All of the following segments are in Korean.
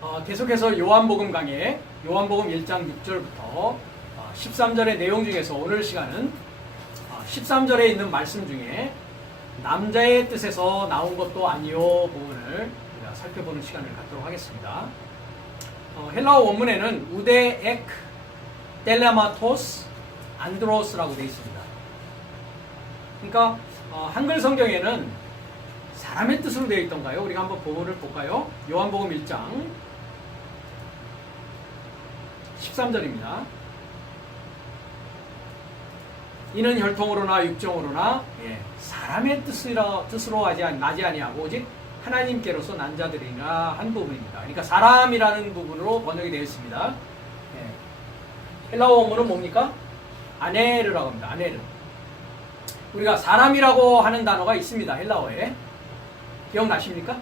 계속해서 요한복음 강의, 요한복음 1장 6절부터 13절의 내용 중에서 오늘 시간은 13절에 있는 말씀 중에 남자의 뜻에서 나온 것도 아니요 부분을 우리가 살펴보는 시간을 갖도록 하겠습니다. 헬라어 원문에는 우데 엑 텔레마토스 안드로스라고 되어 있습니다. 그러니까 한글 성경에는 사람의 뜻으로 되어 있던가요? 우리가 한번 본문을 볼까요? 요한복음 1장 13절입니다. 이는 혈통으로나 육정으로나 사람의 뜻으로 나지 아니하고 오직 하나님께로서 난 자들이나 한 부분입니다. 그러니까 사람이라는 부분으로 번역이 되어 있습니다. 헬라어 원문은 뭡니까? 아네르라고 합니다. 아네르. 우리가 사람이라고 하는 단어가 있습니다. 헬라어에. 기억나십니까?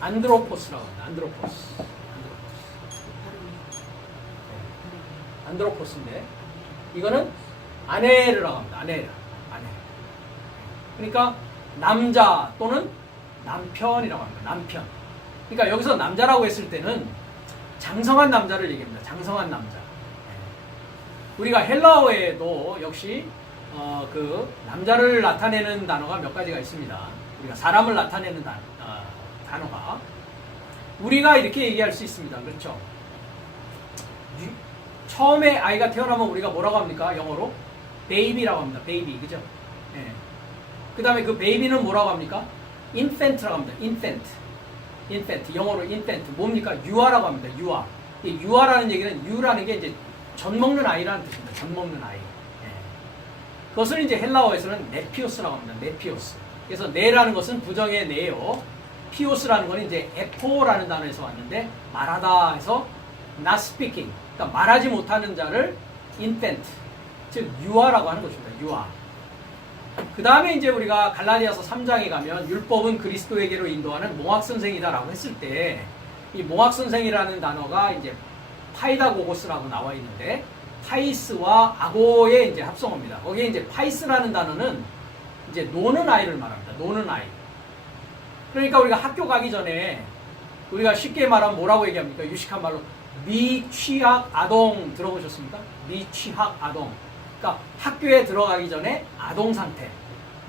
안드로포스라고 합니다. 안드로포스인데 이거는 아네르라고 합니다. 아네르. 그러니까 남자 또는 남편이라고 합니다. 남편. 그러니까 여기서 남자라고 했을 때는 장성한 남자를 얘기합니다. 장성한 남자. 우리가 헬라어에도 역시 그 남자를 나타내는 단어가 몇 가지가 있습니다. 우리가 사람을 나타내는 단어가 우리가 이렇게 얘기할 수 있습니다. 그렇죠? 처음에 아이가 태어나면 우리가 뭐라고 합니까? 영어로 베이비라고 합니다. 베이비, 그죠? 그 다음에 그 베이비는 뭐라고 합니까? 인펜트라고 합니다. 인펜트, 영어로 인펜트. 뭡니까? 유아라고 합니다. 유아. 이 유아라는 얘기는 유라는 게 이제 젖 먹는 아이라는 뜻입니다. 젖 먹는 아이. 그것을 이제 헬라어에서는 네피오스라고 합니다. 네피오스. 그래서 네라는 것은 부정의 네요. 피오스라는 것은 이제 에포라는 단어에서 왔는데 말하다 해서 not speaking. 그러니까 말하지 못하는 자를 infant, 즉 유아라고 하는 것입니다. 유아. 그 다음에 이제 우리가 갈라디아서 3장에 가면 율법은 그리스도에게로 인도하는 몽학선생이다라고 했을 때 이 몽학선생이라는 단어가 이제 파이다고고스라고 나와 있는데 파이스와 아고의 이제 합성어입니다. 거기에 이제 파이스라는 단어는 이제 노는 아이를 말합니다. 노는 아이. 그러니까 우리가 학교 가기 전에 우리가 쉽게 말하면 뭐라고 얘기합니까? 유식한 말로 미취학 아동 들어보셨습니까? 미취학 아동. 그러니까 학교에 들어가기 전에 아동 상태.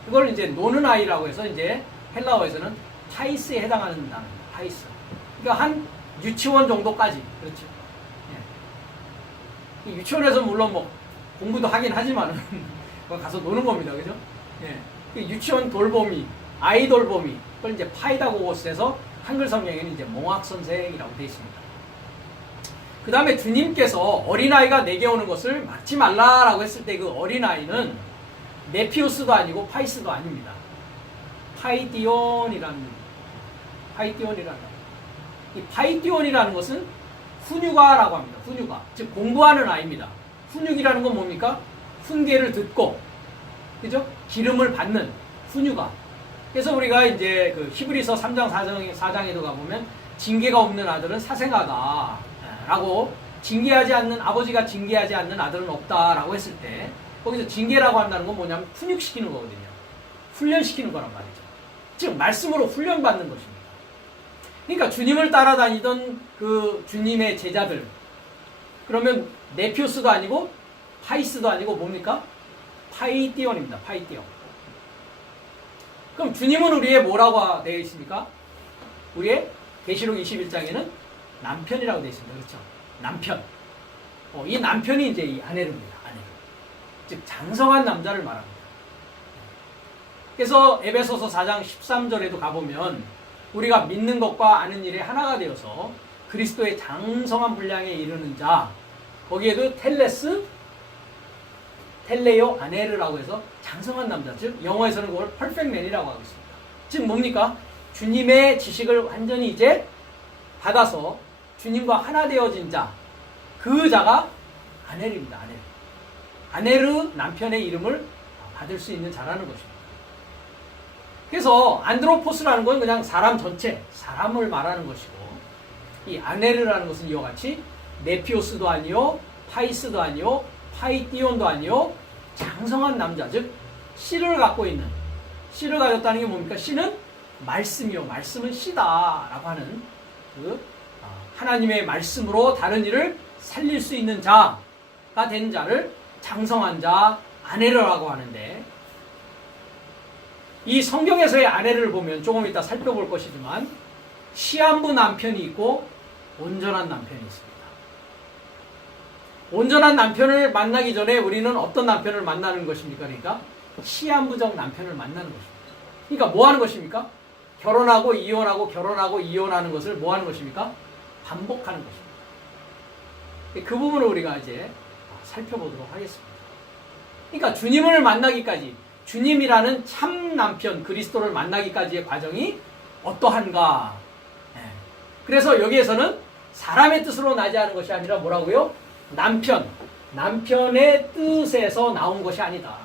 그걸 이제 노는 아이라고 해서 이제 헬라어에서는 파이스에 해당하는 단어입니다. 파이스. 그러니까 한 유치원 정도까지. 그렇죠. 유치원에서 물론 뭐 공부도 하긴 하지만은 가서 노는 겁니다. 그죠? 유치원 돌보미, 아이 돌보미. 그걸 이제 파이다고고스에서 한글 성경에는 이제 몽학선생이라고 되어 있습니다. 그 다음에 주님께서 어린아이가 내게 오는 것을 막지 말라라고 했을 때 그 어린아이는 네피오스도 아니고 파이스도 아닙니다. 파이디온이라는 이 파이디온이라는 것은 훈육아라고 합니다. 훈육아. 즉 공부하는 아이입니다. 훈육이라는 건 뭡니까? 훈계를 듣고 그죠? 기름을 받는 훈육아. 그래서 우리가 이제 그 히브리서 3장 4장에도 가보면 징계가 없는 아들은 사생아다 라고 아버지가 징계하지 않는 아들은 없다라고 했을 때 거기서 징계라고 한다는 건 뭐냐면 훈육시키는 거거든요. 훈련시키는 거란 말이죠. 즉 말씀으로 훈련받는 것입니다. 그러니까 주님을 따라다니던 그 주님의 제자들 그러면 네피오스도 아니고 파이스도 아니고 뭡니까? 파이디온입니다. 파이디온. 그럼 주님은 우리의 뭐라고 되어 있습니까? 우리의 계시록 21장에는 남편이라고 되어 있습니다. 그렇죠? 남편. 이 남편이 이제 이 아내입니다. 아내. 즉 장성한 남자를 말합니다. 그래서 에베소서 4장 13절에도 가보면 우리가 믿는 것과 아는 일에 하나가 되어서 그리스도의 장성한 분량에 이르는 자 거기에도 텔레요 아네르라고 해서 장성한 남자 즉 영어에서는 그걸 perfect man이라고 하고 있습니다. 즉 뭡니까? 주님의 지식을 완전히 이제 받아서 주님과 하나 되어진 자 그 자가 아네르입니다. 아네르 남편의 이름을 받을 수 있는 자라는 것입니다. 그래서 안드로포스라는 건 그냥 사람 전체, 사람을 말하는 것이고 이 아네르라는 것은 이와 같이 네피오스도 아니요, 파이스도 아니요, 파이띠온도 아니요, 장성한 남자, 즉 씨를 갖고 있는, 씨를 가졌다는 게 뭡니까? 씨는 말씀이요, 말씀은 씨다라고 하는 하나님의 말씀으로 다른 일을 살릴 수 있는 자가 된 자를 장성한 자, 아내라고 하는데, 이 성경에서의 아내를 보면 조금 이따 살펴볼 것이지만 시한부 남편이 있고 온전한 남편이 있습니다. 온전한 남편을 만나기 전에 우리는 어떤 남편을 만나는 것입니까? 그러니까 시한부적 남편을 만나는 것입니다. 그러니까 뭐 하는 것입니까? 결혼하고 이혼하고 결혼하고 이혼하는 것을 뭐 하는 것입니까? 반복하는 것입니다. 그 부분을 우리가 이제 살펴보도록 하겠습니다. 그러니까 주님을 만나기까지, 주님이라는 참 남편 그리스도를 만나기까지의 과정이 어떠한가. 그래서 여기에서는 사람의 뜻으로 나지 않은 것이 아니라 뭐라고요? 남편의 뜻에서 나온 것이 아니다.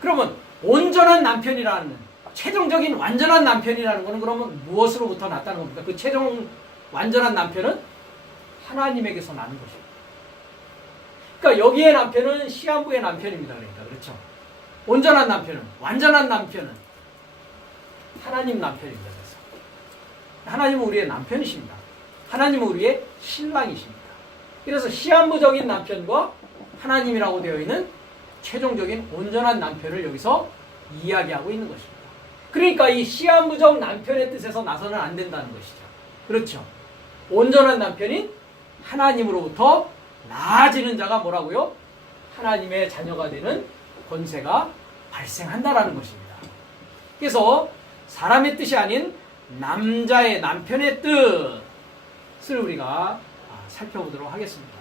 그러면 온전한 남편이라는, 최종적인 완전한 남편이라는 것은 그러면 무엇으로부터 났다는 겁니까? 그 최종 완전한 남편은 하나님에게서 나는 것입니다. 그러니까 여기의 남편은 시한부의 남편입니다. 그러니까 그렇죠. 온전한 남편은, 완전한 남편은 하나님 남편입니다. 그래서 하나님은 우리의 남편이십니다. 하나님은 우리의 신랑이십니다. 그래서 시한부적인 남편과 하나님이라고 되어 있는 최종적인 온전한 남편을 여기서 이야기하고 있는 것입니다. 그러니까 이 시한부적 남편의 뜻에서 나서는 안 된다는 것이죠. 그렇죠. 온전한 남편인 하나님으로부터 나아지는 자가 뭐라고요? 하나님의 자녀가 되는 권세가 발생한다라는 것입니다. 그래서 사람의 뜻이 아닌 남자의, 남편의 뜻을 우리가 살펴보도록 하겠습니다.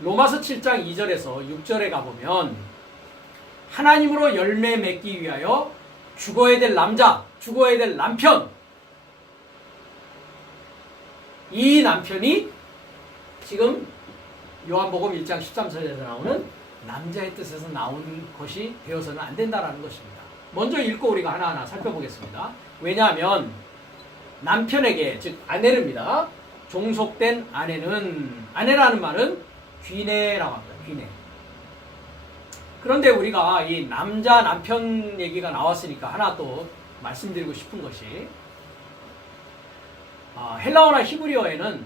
로마서 7장 2절에서 6절에 가보면 하나님으로 열매 맺기 위하여 죽어야 될 남자, 죽어야 될 남편, 이 남편이 지금 요한복음 1장 13절에서 나오는 남자의 뜻에서 나온 것이 되어서는 안 된다라는 것입니다. 먼저 읽고 우리가 하나하나 살펴보겠습니다. 왜냐하면 남편에게, 즉 아내입니다. 종속된 아내라는 말은 귀내라고 합니다. 귀내. 그런데 우리가 이 남자 남편 얘기가 나왔으니까 하나 또 말씀드리고 싶은 것이, 헬라어나 히브리어에는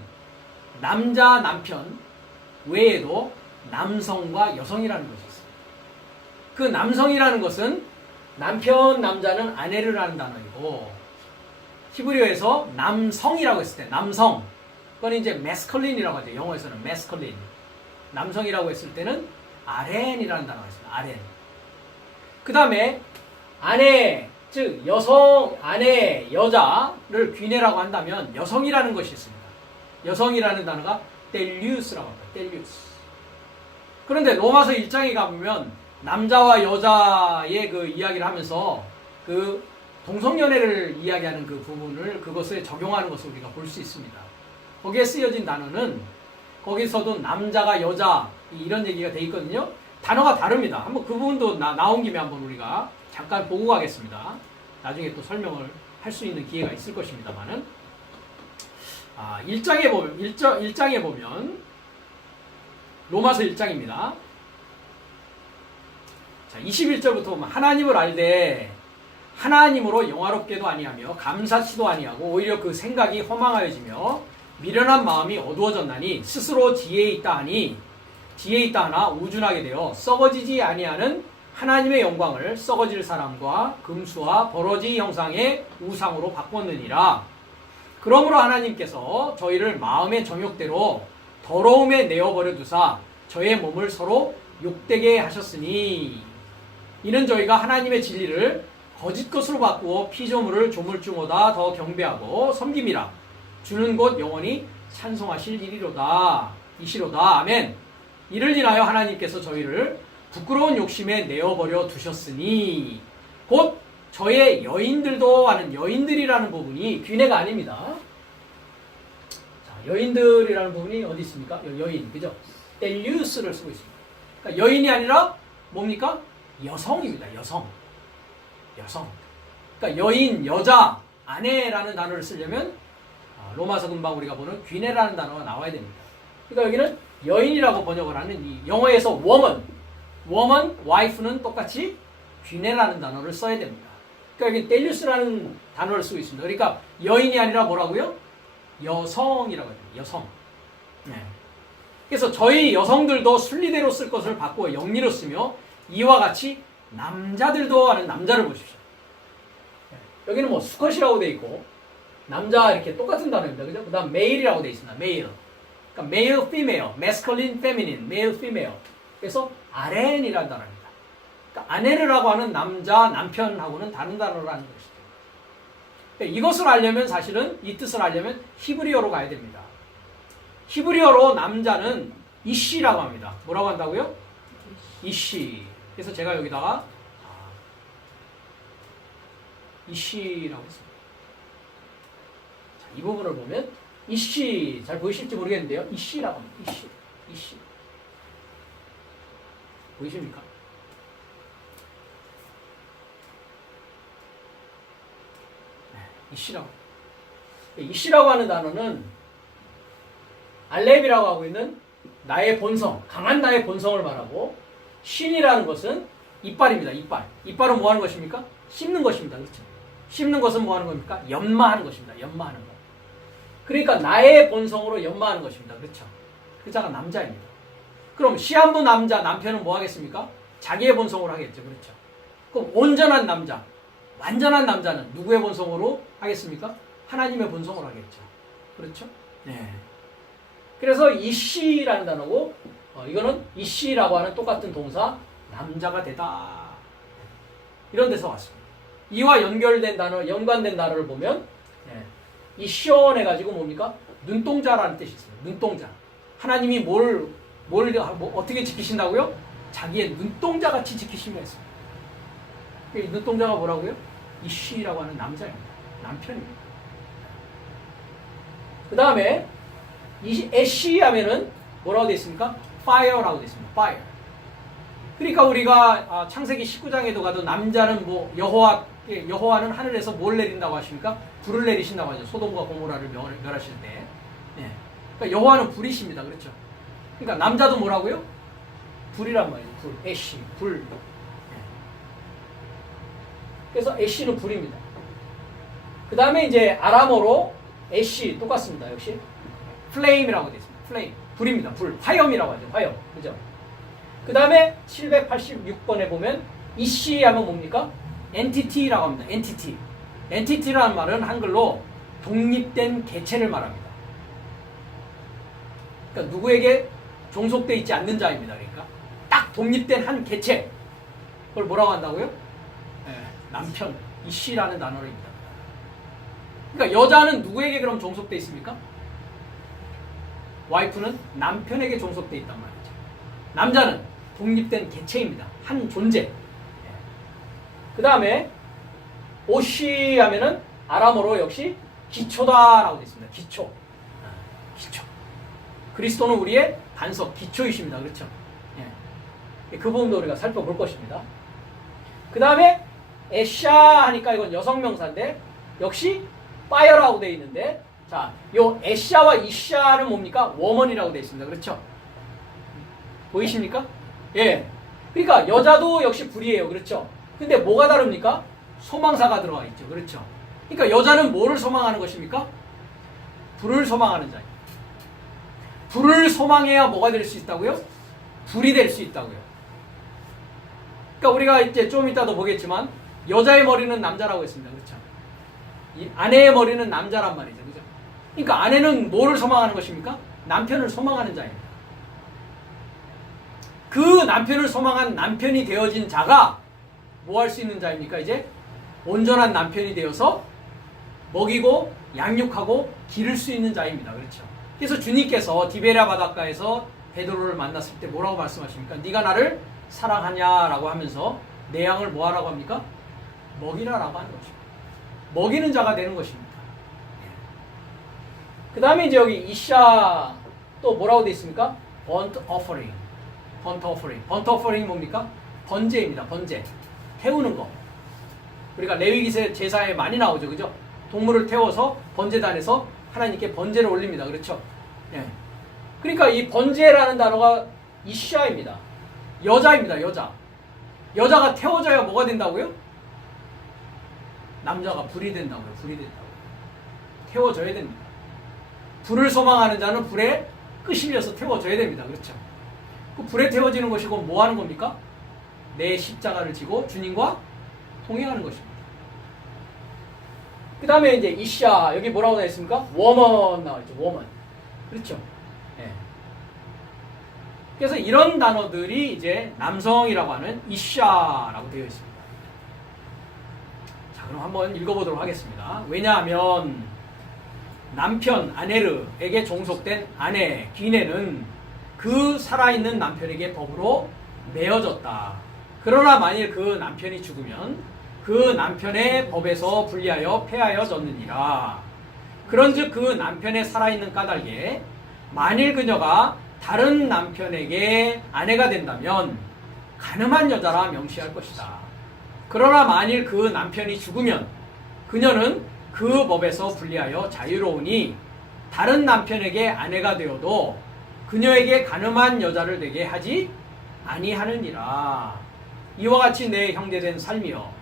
남자 남편 외에도 남성과 여성이라는 것이 있습니다. 그 남성이라는 것은 남자는 아내를 하는 단어이고, 히브리어에서 남성이라고 했을 때, 남성, 그건 이제 masculine이라고 하죠. 영어에서는 masculine. 남성이라고 했을 때는 RN이라는 단어가 있습니다. RN. 그 다음에 아내, 즉 여성, 아내, 여자를 귀내라고 한다면 여성이라는 것이 있습니다. 여성이라는 단어가 텔리우스라고 합니다. 텔리우스. 그런데 로마서 1장에 가보면 남자와 여자의 그 이야기를 하면서 그 동성연애를 이야기하는 그 부분을, 그것에 적용하는 것을 우리가 볼 수 있습니다. 거기에 쓰여진 단어는, 거기서도 남자가 여자 이런 얘기가 돼 있거든요. 단어가 다릅니다. 한번 그 부분도 나온 김에 한번 우리가 잠깐 보고 가겠습니다. 나중에 또 설명을 할 수 있는 기회가 있을 것입니다만은, 1장에 보면 로마서 1장입니다. 자, 21절부터 보면 하나님을 알되 하나님으로 영화롭게도 아니하며 감사치도 아니하고 오히려 그 생각이 허망하여지며 미련한 마음이 어두워졌나니 스스로 지혜에 있다 하니, 지혜에 있다 하나 우준하게 되어 썩어지지 아니하는 하나님의 영광을 썩어질 사람과 금수와 버러지 형상의 우상으로 바꿨느니라. 그러므로 하나님께서 저희를 마음의 정욕대로 더러움에 내어버려 두사 저의 몸을 서로 욕되게 하셨으니, 이는 저희가 하나님의 진리를 거짓 것으로 바꾸어 피조물을 조물주보다 더 경배하고 섬김이라. 주는 곳 영원히 찬송하실 일이로다. 이시로다. 아멘. 이를 인하여 하나님께서 저희를 부끄러운 욕심에 내어버려 두셨으니, 곧 저의 여인들도 하는 여인들이라는 부분이 귀내가 아닙니다. 자, 여인들이라는 부분이 어디 있습니까? 여인, 그죠? 텔리우스를 쓰고 있습니다. 그러니까 여인이 아니라 뭡니까? 여성입니다. 여성. 그러니까 여인, 여자, 아내라는 단어를 쓰려면 로마서 금방 우리가 보는 귀내라는 단어가 나와야 됩니다. 그러니까 여기는 여인이라고 번역을 하는 이 영어에서 woman, wife는 똑같이 귀내라는 단어를 써야 됩니다. 그러니까 여기 텔리우스라는 단어를 쓰고 있습니다. 그러니까 여인이 아니라 뭐라고요? 여성이라고 해요. 여성. 네. 그래서 저희 여성들도 순리대로 쓸 것을 바꾸어 영리로 쓰며 이와 같이 남자들도 하는 남자를 보십시오. 네. 여기는 뭐 수컷이라고 돼 있고 남자 이렇게 똑같은 단어입니다. 그죠? 그 다음 male이라고 돼 있습니다. male. 그러니까 male, female, masculine, feminine, male, female. 그래서 RN이라는 단어입니다. 그러니까 아내라고 하는 남자, 남편하고는 다른 단어라는 것이죠. 그러니까 이것을 알려면 사실은 이 뜻을 알려면 히브리어로 가야 됩니다. 히브리어로 남자는 이시라고 합니다. 뭐라고 한다고요? 이시. 그래서 제가 여기다가 이시라고 했습니다. 자, 이 부분을 보면 이시 잘 보이실지 모르겠는데요. 이시라고 합니다. 이시. 보이십니까? 이시라고 하는 단어는 알렙이라고 하고 있는 나의 본성, 강한 나의 본성을 말하고 신이라는 것은 이빨입니다. 이빨은 뭐 하는 것입니까? 씹는 것입니다. 그렇죠? 씹는 것은 뭐 하는 겁니까? 연마하는 것입니다. 연마하는 것. 그러니까 나의 본성으로 연마하는 것입니다. 그렇죠? 그 자가 남자입니다. 그럼 시한부 남자, 남편은 뭐 하겠습니까? 자기의 본성으로 하겠죠. 그렇죠? 그럼 온전한 남자, 완전한 남자는 누구의 본성으로 하겠습니까? 하나님의 본성으로 하겠죠. 그렇죠? 네. 그래서 이시라는 단어고 이거는 이시라고 하는 똑같은 동사 남자가 되다. 이런 데서 왔습니다. 이와 연결된 단어, 연관된 단어를 보면 이시온 해가지고 뭡니까? 눈동자라는 뜻이 있습니다. 눈동자. 하나님이 뭘 어떻게 지키신다고요? 자기의 눈동자 같이 지키시며 했습니다. 이 눈동자가 뭐라고요? 이시라고 하는 남자입니다. 남편입니다. 그 다음에 애쉬 하면은 뭐라고 되어 있습니까? fire라고 되어 있습니다. fire. 그러니까 우리가 창세기 19장에도 가도 남자는 뭐 여호와는 하늘에서 뭘 내린다고 하십니까? 불을 내리신다고 하죠. 소돔과 고모라를 멸하실 때. 예. 그러니까 여호와는 불이십니다. 그렇죠? 그러니까 남자도 뭐라고요? 불이란 말이에요. 불, 애쉬, 불. 예. 그래서 애쉬는 불입니다. 그 다음에 이제 아람어로 애쉬 똑같습니다. 역시 플레임이라고 되어 있습니다. 플레임, 불입니다. 불, 화염이라고 하죠. 화염, 그죠? 그 다음에 786번에 보면 이씨 하면 뭡니까? entity라고 합니다. entity. entity라는 말은 한글로 독립된 개체를 말합니다. 그러니까 누구에게 종속되어 있지 않는 자입니다. 그러니까 딱 독립된 한 개체. 그걸 뭐라고 한다고요? 남편, 이씨라는 단어입니다. 그러니까 여자는 누구에게 그럼 종속되어 있습니까? 와이프는 남편에게 종속되어 있단 말이죠. 남자는 독립된 개체입니다. 한 존재. 그 다음에 오시 하면은 아람어로 역시 기초다라고 되어 있습니다. 기초. 그리스도는 우리의 반석, 기초이십니다. 그렇죠? 예. 그 부분도 우리가 살펴볼 것입니다. 그 다음에 에샤 하니까 이건 여성명사인데 역시 파이어라고 되어 있는데 자, 요 에샤와 이샤는 뭡니까? 워먼이라고 되어 있습니다. 그렇죠? 보이십니까? 예. 그러니까 여자도 역시 불이에요. 그렇죠? 근데 뭐가 다릅니까? 소망사가 들어가 있죠. 그렇죠? 그러니까 여자는 뭐를 소망하는 것입니까? 불을 소망하는 자예요. 불을 소망해야 뭐가 될 수 있다고요? 불이 될 수 있다고요. 그러니까 우리가 이제 좀 이따도 보겠지만 여자의 머리는 남자라고 했습니다. 그렇죠? 이 아내의 머리는 남자란 말이죠. 그죠? 그러니까 아내는 뭐를 소망하는 것입니까? 남편을 소망하는 자입니다. 그 남편을 소망한 남편이 되어진 자가 뭐 할 수 있는 자입니까? 이제 온전한 남편이 되어서 먹이고 양육하고 기를 수 있는 자입니다. 그렇죠? 그래서 주님께서 디베랴 바닷가에서 베드로를 만났을 때 뭐라고 말씀하십니까? 네가 나를 사랑하냐라고 하면서 내 양을 뭐 하라고 합니까? 먹이라라고 하는 것입니다. 먹이는 자가 되는 것입니다. 그 다음에 이제 여기 이샤 또 뭐라고 되어 있습니까? burnt offering. burnt offering. burnt offering 뭡니까? 번제입니다. 번제. 태우는 거. 우리가 레위기 제사에 많이 나오죠. 그죠? 동물을 태워서 번제단에서 하나님께 번제를 올립니다. 그렇죠? 예. 그러니까 이 번제라는 단어가 이샤입니다. 여자입니다. 여자. 여자가 태워져야 뭐가 된다고요? 남자가 불이 된다고요. 불이 된다고요. 태워져야 됩니다. 불을 소망하는 자는 불에 끄실려서 태워져야 됩니다. 그렇죠? 그 불에 태워지는 것이고 뭐 하는 겁니까? 내 십자가를 지고 주님과 동행하는 것입니다. 그 다음에 이제 이샤, 여기 뭐라고 나와 있습니까? 워먼 나와있죠. 워먼. 그렇죠? 예. 그래서 이런 단어들이 이제 남성이라고 하는 이샤라고 되어 있습니다. 자, 그럼 한번 읽어보도록 하겠습니다. 왜냐하면 남편, 아네르에게 종속된 아내, 기내는 그 살아있는 남편에게 법으로 매어졌다. 그러나 만일 그 남편이 죽으면 그 남편의 법에서 분리하여 폐하여졌느니라. 그런즉 그 남편의 살아있는 까닭에 만일 그녀가 다른 남편에게 아내가 된다면 가늠한 여자라 명시할 것이다. 그러나 만일 그 남편이 죽으면 그녀는 그 법에서 분리하여 자유로우니 다른 남편에게 아내가 되어도 그녀에게 가늠한 여자를 되게 하지 아니하느니라. 이와 같이 내 형제된 삶이여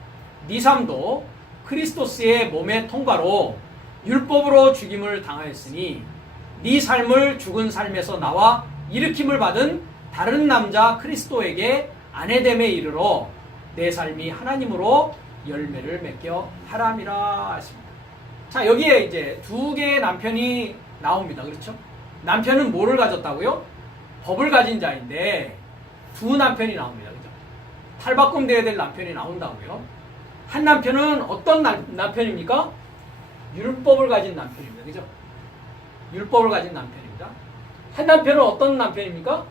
네 삶도 그리스도스의 몸의 통과로 율법으로 죽임을 당하였으니 네 삶을 죽은 삶에서 나와 일으킴을 받은 다른 남자 그리스도에게 아내됨에 이르러 내 삶이 하나님으로 열매를 맺게 하람이라 했습니다. 자, 여기에 이제 두 개의 남편이 나옵니다. 그렇죠? 남편은 뭐를 가졌다고요? 법을 가진 자인데 두 남편이 나옵니다. 그죠? 탈바꿈되어야 될 남편이 나온다고요. 한 남편은 어떤 남편입니까? 율법을 가진 남편입니다. 그죠? 율법을 가진 남편입니다. 한 남편은 어떤 남편입니까?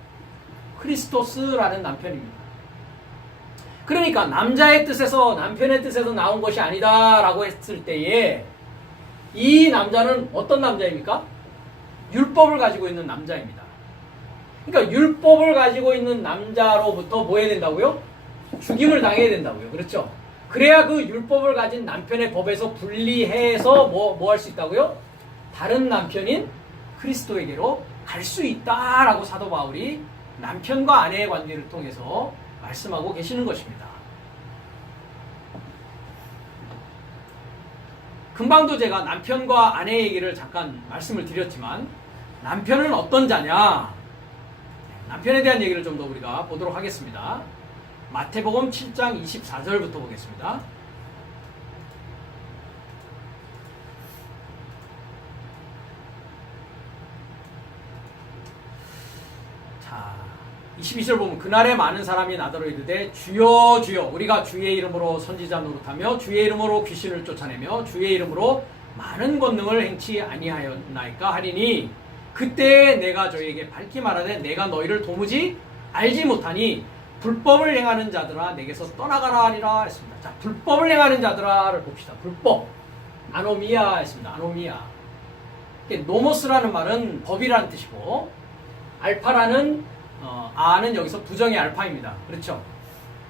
크리스토스라는 남편입니다. 그러니까 남자의 뜻에서 남편의 뜻에서 나온 것이 아니다라고 했을 때에 이 남자는 어떤 남자입니까? 율법을 가지고 있는 남자입니다. 그러니까 율법을 가지고 있는 남자로부터 뭐 해야 된다고요? 죽임을 당해야 된다고요. 그렇죠? 그래야 그 율법을 가진 남편의 법에서 분리해서 뭐 할 수 있다고요? 다른 남편인 그리스도에게로 갈 수 있다라고 사도 바울이 남편과 아내의 관계를 통해서 말씀하고 계시는 것입니다. 금방도 제가 남편과 아내 얘기를 잠깐 말씀을 드렸지만 남편은 어떤 자냐? 남편에 대한 얘기를 좀 더 우리가 보도록 하겠습니다. 마태복음 7장 24절부터 보겠습니다. 자, 22절 보면 그날에 많은 사람이 나더러 이르되 주여 주여 우리가 주의 이름으로 선지자 노릇하며 주의 이름으로 귀신을 쫓아내며 주의 이름으로 많은 권능을 행치 아니하였나이까 하리니 그때 내가 저희에게 밝히 말하되 내가 너희를 도무지 알지 못하니 불법을 행하는 자들아 내게서 떠나가라 하리라 했습니다. 자, 불법을 행하는 자들아를 봅시다. 불법 아노미아 했습니다. 아노미아. 노모스라는 말은 법이라는 뜻이고 알파라는 아는 여기서 부정의 알파입니다. 그렇죠?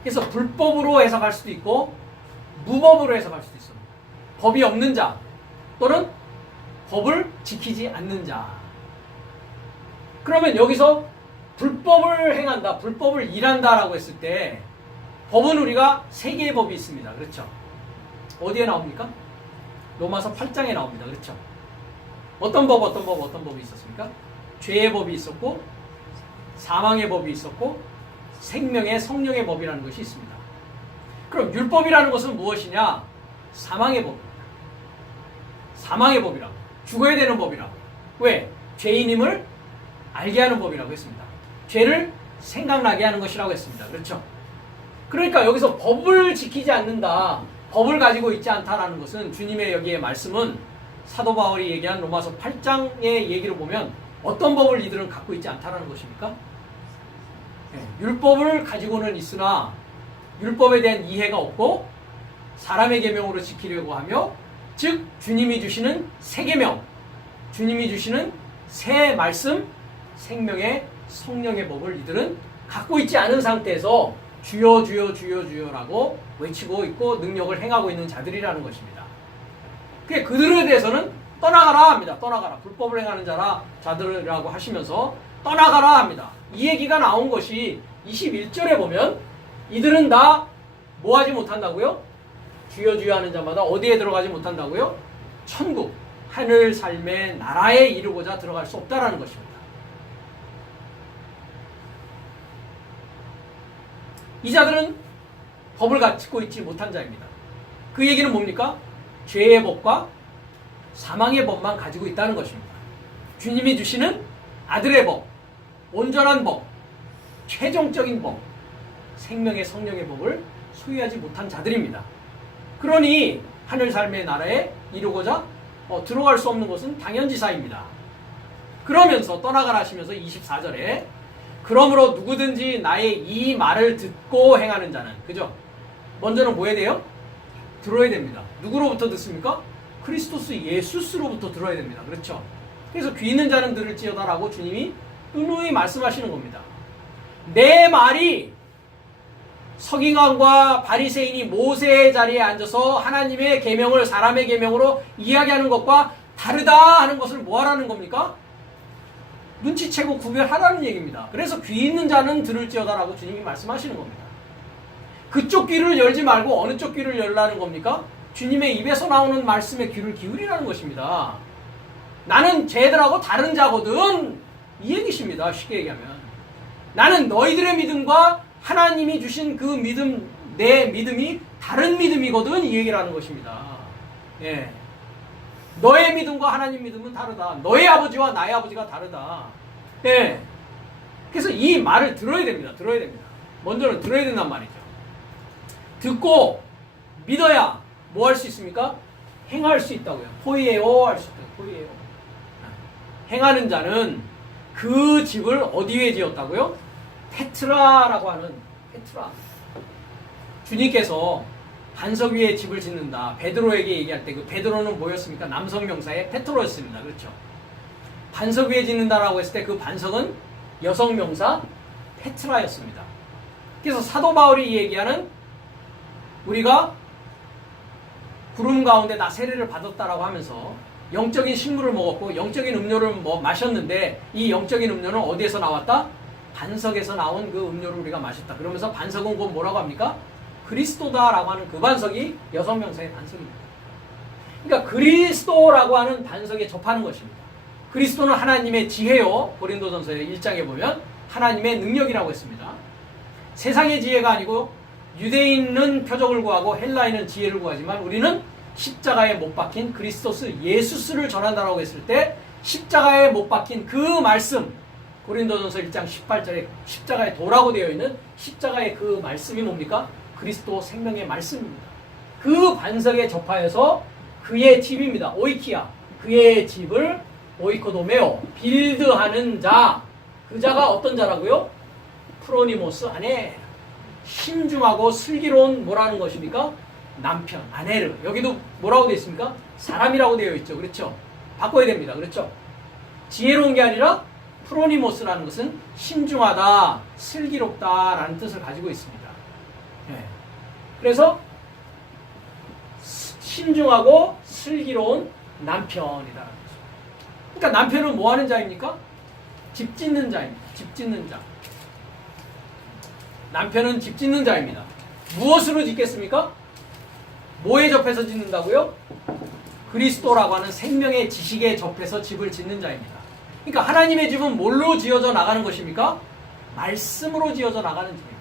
그래서 불법으로 해석할 수도 있고 무법으로 해석할 수도 있습니다. 법이 없는 자 또는 법을 지키지 않는 자. 그러면 여기서 불법을 행한다, 불법을 일한다라고 했을 때 법은 우리가 세 개의 법이 있습니다. 그렇죠? 어디에 나옵니까? 로마서 8장에 나옵니다. 그렇죠? 어떤 법이 있었습니까? 죄의 법이 있었고 사망의 법이 있었고 생명의 성령의 법이라는 것이 있습니다. 그럼 율법이라는 것은 무엇이냐? 사망의 법입니다. 사망의 법이라고. 죽어야 되는 법이라고. 왜? 죄인임을 알게 하는 법이라고 했습니다. 죄를 생각나게 하는 것이라고 했습니다. 그렇죠? 그러니까 여기서 법을 지키지 않는다, 법을 가지고 있지 않다라는 것은 주님의 여기에 말씀은 사도 바울이 얘기한 로마서 8장의 얘기를 보면 어떤 법을 이들은 갖고 있지 않다라는 것입니까? 네, 율법을 가지고는 있으나 율법에 대한 이해가 없고 사람의 계명으로 지키려고 하며 즉 주님이 주시는 새 계명, 주님이 주시는 새 말씀, 생명의 성령의 법을 이들은 갖고 있지 않은 상태에서 주여 주여 주여 주여라고 외치고 있고 능력을 행하고 있는 자들이라는 것입니다. 그들에 대해서는 떠나가라 합니다. 떠나가라. 불법을 행하는 자들이라고 하시면서 떠나가라 합니다. 이 얘기가 나온 것이 21절에 보면 이들은 다 뭐 하지 못한다고요? 주여 주여 하는 자마다 어디에 들어가지 못한다고요? 천국, 하늘 삶의 나라에 이르고자 들어갈 수 없다라는 것입니다. 이 자들은 법을 갖추고 있지 못한 자입니다. 그 얘기는 뭡니까? 죄의 법과 사망의 법만 가지고 있다는 것입니다. 주님이 주시는 아들의 법, 온전한 법, 최종적인 법, 생명의 성령의 법을 소유하지 못한 자들입니다. 그러니 하늘 삶의 나라에 이루고자 들어갈 수 없는 것은 당연지사입니다. 그러면서 떠나가라 하시면서 24절에 그러므로 누구든지 나의 이 말을 듣고 행하는 자는, 그죠? 먼저는 뭐 해야 돼요? 들어야 됩니다. 누구로부터 듣습니까? 크리스토스 예수스로부터 들어야 됩니다. 그렇죠? 그래서 귀 있는 자는 들을지어다라고 주님이 누누이 말씀하시는 겁니다. 내 말이 서기관과 바리새인이 모세의 자리에 앉아서 하나님의 계명을 사람의 계명으로 이야기하는 것과 다르다 하는 것을 뭐 하라는 겁니까? 눈치채고 구별하라는 얘기입니다. 그래서 귀 있는 자는 들을지어다라고 주님이 말씀하시는 겁니다. 그쪽 귀를 열지 말고 어느 쪽 귀를 열라는 겁니까? 주님의 입에서 나오는 말씀에 귀를 기울이라는 것입니다. 나는 쟤들하고 다른 자거든, 이 얘기십니다. 쉽게 얘기하면 나는 너희들의 믿음과 하나님이 주신 그 믿음, 내 믿음이 다른 믿음이거든, 이 얘기를 하는 것입니다. 예. 너의 믿음과 하나님 믿음은 다르다. 너의 아버지와 나의 아버지가 다르다. 예. 그래서 이 말을 들어야 됩니다. 들어야 됩니다. 먼저는 들어야 된단 말이죠. 듣고 믿어야 뭐 할 수 있습니까? 행할 수 있다고요. 포이에오 할 수 있다고요. 포이에오. 행하는 자는 그 집을 어디 위에 지었다고요? 페트라라고 하는, 페트라. 주님께서 반석 위에 집을 짓는다. 베드로에게 얘기할 때 그 베드로는 뭐였습니까? 남성 명사의 페트로였습니다. 그렇죠? 반석 위에 짓는다라고 했을 때 그 반석은 여성 명사 페트라였습니다. 그래서 사도 바울이 얘기하는 우리가 구름 가운데 나 세례를 받았다라고 하면서 영적인 식물을 먹었고 영적인 음료를 마셨는데 이 영적인 음료는 어디에서 나왔다? 반석에서 나온 그 음료를 우리가 마셨다. 그러면서 반석은 곧 뭐라고 합니까? 그리스도다라고 하는 그 반석이 여성 명사의 반석입니다. 그러니까 그리스도라고 하는 반석에 접하는 것입니다. 그리스도는 하나님의 지혜요. 고린도전서 1장에 보면 하나님의 능력이라고 했습니다. 세상의 지혜가 아니고 유대인은 표적을 구하고 헬라인은 지혜를 구하지만 우리는 십자가에 못 박힌 그리스도스 예수스를 전한다라고 했을 때 십자가에 못 박힌 그 말씀, 고린도전서 1장 18절에 십자가에 도라고 되어 있는 십자가의 그 말씀이 뭡니까? 그리스도 생명의 말씀입니다. 그 반석에 접하여서 그의 집입니다. 오이키아. 그의 집을 오이코도메오. 빌드하는 자. 그 자가 어떤 자라고요? 프로니모스 아내. 신중하고 슬기로운 뭐라는 것입니까? 남편, 아내르. 여기도 뭐라고 되어 있습니까? 사람이라고 되어 있죠. 그렇죠? 바꿔야 됩니다. 그렇죠? 지혜로운 게 아니라 프로니모스라는 것은 신중하다, 슬기롭다라는 뜻을 가지고 있습니다. 네. 그래서 신중하고 슬기로운 남편이라는 거죠. 그러니까 남편은 뭐 하는 자입니까? 집 짓는 자입니다. 집 짓는 자. 남편은 집 짓는 자입니다. 무엇으로 짓겠습니까? 뭐에 접해서 짓는다고요? 그리스도라고 하는 생명의 지식에 접해서 집을 짓는 자입니다. 그러니까 하나님의 집은 뭘로 지어져 나가는 것입니까? 말씀으로 지어져 나가는 집입니다.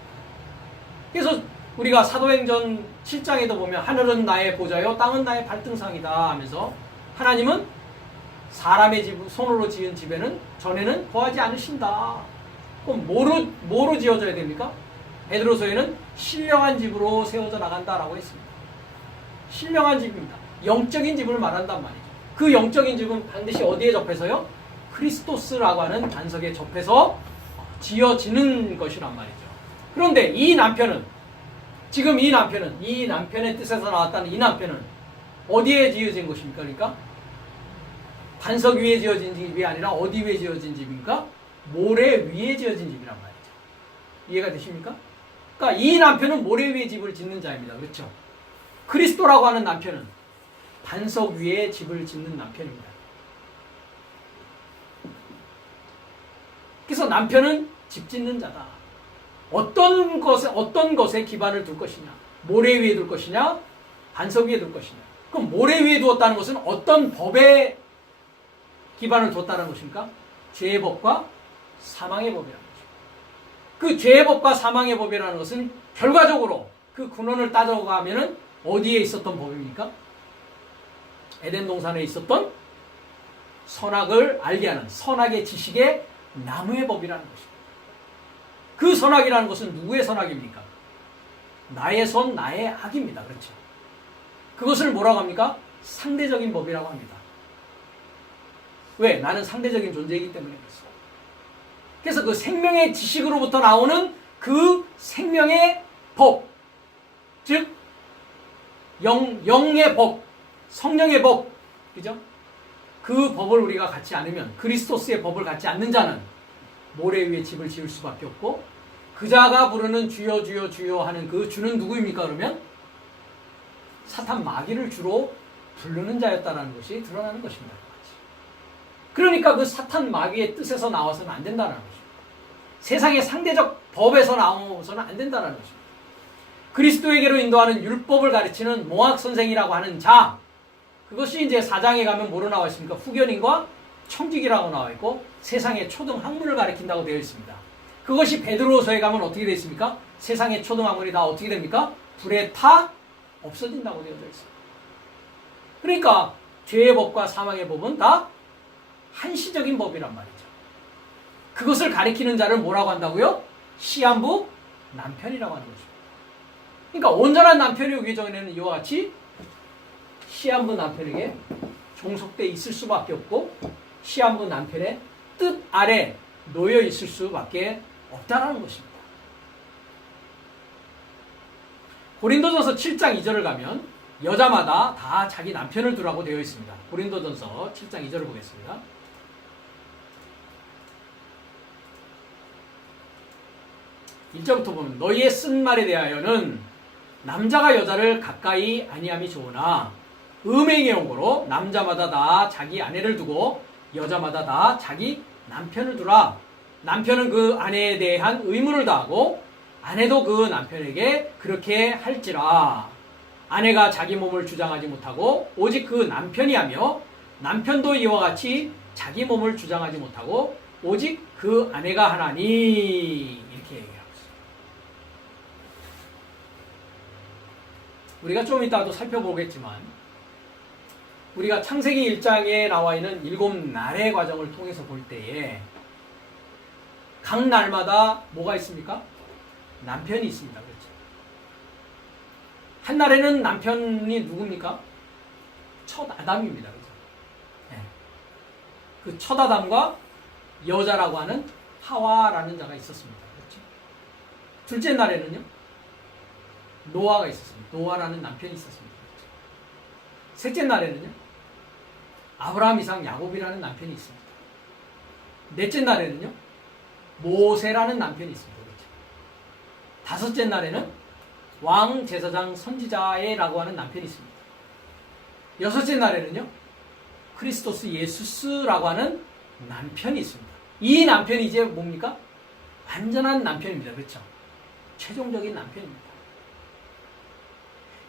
그래서 우리가 사도행전 7장에도 보면 하늘은 나의 보좌요 땅은 나의 발등상이다 하면서 하나님은 사람의 집, 손으로 지은 집에는 전에는 거하지 않으신다. 그럼 뭐로 지어져야 됩니까? 베드로서에는 신령한 집으로 세워져 나간다라고 했습니다. 신령한 집입니다. 영적인 집을 말한단 말이죠. 그 영적인 집은 반드시 어디에 접해서요? 크리스토스라고 하는 반석에 접해서 지어지는 것이란 말이죠. 그런데 이 남편은, 지금 이 남편의 뜻에서 나왔다는 이 남편은 어디에 지어진 것입니까? 그러니까 반석 위에 지어진 집이 아니라 어디 위에 지어진 집입니까? 모래 위에 지어진 집이란 말이죠. 이해가 되십니까? 그러니까 이 남편은 모래 위에 집을 짓는 자입니다. 그렇죠? 그리스도라고 하는 남편은 반석 위에 집을 짓는 남편입니다. 그래서 남편은 집 짓는 자다. 어떤 것에 기반을 둘 것이냐? 모래 위에 둘 것이냐? 반석 위에 둘 것이냐? 그럼 모래 위에 두었다는 것은 어떤 법에 기반을 뒀다는 것입니까? 죄의 법과 사망의 법이라는 것입니다. 그 죄의 법과 사망의 법이라는 것은 결과적으로 그 근원을 따져가면은 어디에 있었던 법입니까? 에덴 동산에 있었던 선악을 알게 하는 선악의 지식의 나무의 법이라는 것입니다. 그 선악이라는 것은 누구의 선악입니까? 나의 선, 나의 악입니다. 그렇죠? 그것을 뭐라고 합니까? 상대적인 법이라고 합니다. 왜? 나는 상대적인 존재이기 때문에 그렇습니다. 그래서 그 생명의 지식으로부터 나오는 그 생명의 법, 즉 영의 법, 성령의 법, 그죠? 그 법을 우리가 갖지 않으면, 그리스도스의 법을 갖지 않는 자는 모래 위에 집을 지을 수밖에 없고, 그 자가 부르는 주여 주여 주여 하는 그 주는 누구입니까? 그러면 사탄 마귀를 주로 부르는 자였다는 것이 드러나는 것입니다. 그러니까 그 사탄 마귀의 뜻에서 나와서는 안 된다는 것입니다. 세상의 상대적 법에서 나와서는 안 된다는 것입니다. 그리스도에게로 인도하는 율법을 가르치는 모학 선생이라고 하는 자, 그것이 이제 4장에 가면 뭐로 나와 있습니까? 후견인과 청직이라고 나와 있고 세상의 초등 학문을 가르친다고 되어 있습니다. 그것이 베드로서에 가면 어떻게 되어 있습니까? 세상의 초등 학문이 다 어떻게 됩니까? 불에 타 없어진다고 되어져 있습니다. 그러니까 죄의 법과 사망의 법은 다 한시적인 법이란 말이죠. 그것을 가리키는 자를 뭐라고 한다고요? 시한부 남편이라고 하는 거죠. 그러니까 온전한 남편이 오기 전에는 이와 같이 시한부 남편에게 종속돼 있을 수밖에 없고 시한부 남편의 뜻 아래 놓여 있을 수밖에 없다는 것입니다. 고린도전서 7장 2절을 가면 여자마다 다 자기 남편을 두라고 되어 있습니다. 고린도전서 7장 2절을 보겠습니다. (1절부터) 보면 너희의 쓴 말에 대하여는 남자가 여자를 가까이 아니함이 좋으나 음행의 용고로 남자마다 다 자기 아내를 두고 여자마다 다 자기 남편을 두라. 남편은 그 아내에 대한 의무를 다하고 아내도 그 남편에게 그렇게 할지라. 아내가 자기 몸을 주장하지 못하고 오직 그 남편이 하며 남편도 이와 같이 자기 몸을 주장하지 못하고 오직 그 아내가 하나니. 이렇게 얘기하고 있습니다. 우리가 좀 이따도 살펴보겠지만 우리가 창세기 1장에 나와 있는 7날의 과정을 통해서 볼 때에 각 날마다 뭐가 있습니까? 남편이 있습니다. 그렇죠? 한 날에는 남편이 누굽니까? 첫 아담입니다. 그렇죠? 네. 그 첫 아담과 여자라고 하는 하와라는 자가 있었습니다. 그렇죠? 둘째 날에는요? 노아가 있었습니다. 노아라는 남편이 있었습니다. 그렇죠? 셋째 날에는요? 아브라함, 이삭, 야곱이라는 남편이 있습니다. 넷째 날에는요? 모세라는 남편이 있습니다. 그렇죠? 다섯째 날에는 왕, 제사장, 선지자라고 하는 남편이 있습니다. 여섯째 날에는요? 크리스토스 예수스라고 하는 남편이 있습니다. 이 남편이 이제 뭡니까? 완전한 남편입니다. 그렇죠? 최종적인 남편입니다.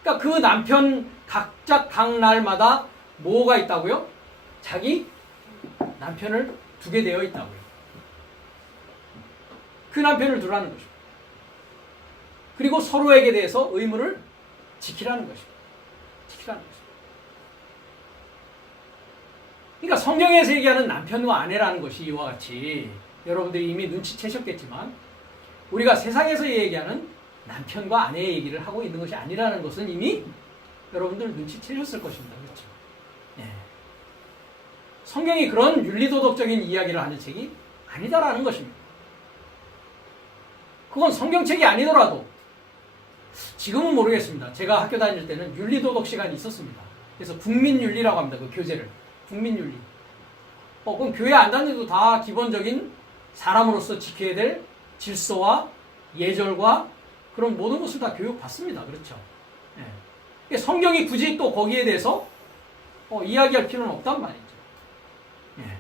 그러니까 그 남편 각자 각 날마다 뭐가 있다고요? 자기 남편을 두게 되어 있다고요. 그 남편을 두라는 것입니다. 그리고 서로에게 대해서 의무를 지키라는 것입니다. 지키라는 것입니다. 그러니까 성경에서 얘기하는 남편과 아내라는 것이 이와 같이 여러분들이 이미 눈치채셨겠지만 우리가 세상에서 얘기하는 남편과 아내의 얘기를 하고 있는 것이 아니라는 것은 이미 여러분들 눈치채셨을 것입니다. 그렇죠? 네. 성경이 그런 윤리도덕적인 이야기를 하는 책이 아니다라는 것입니다. 그건 성경책이 아니더라도 지금은 모르겠습니다. 제가 학교 다닐 때는 윤리도덕 시간이 있었습니다. 그래서 국민윤리라고 합니다. 그 교재를. 국민윤리. 그럼 교회 안 다녀도 다 기본적인 사람으로서 지켜야 될 질서와 예절과 그런 모든 것을 다 교육받습니다. 그렇죠? 예. 성경이 굳이 또 거기에 대해서 이야기할 필요는 없단 말이죠. 예.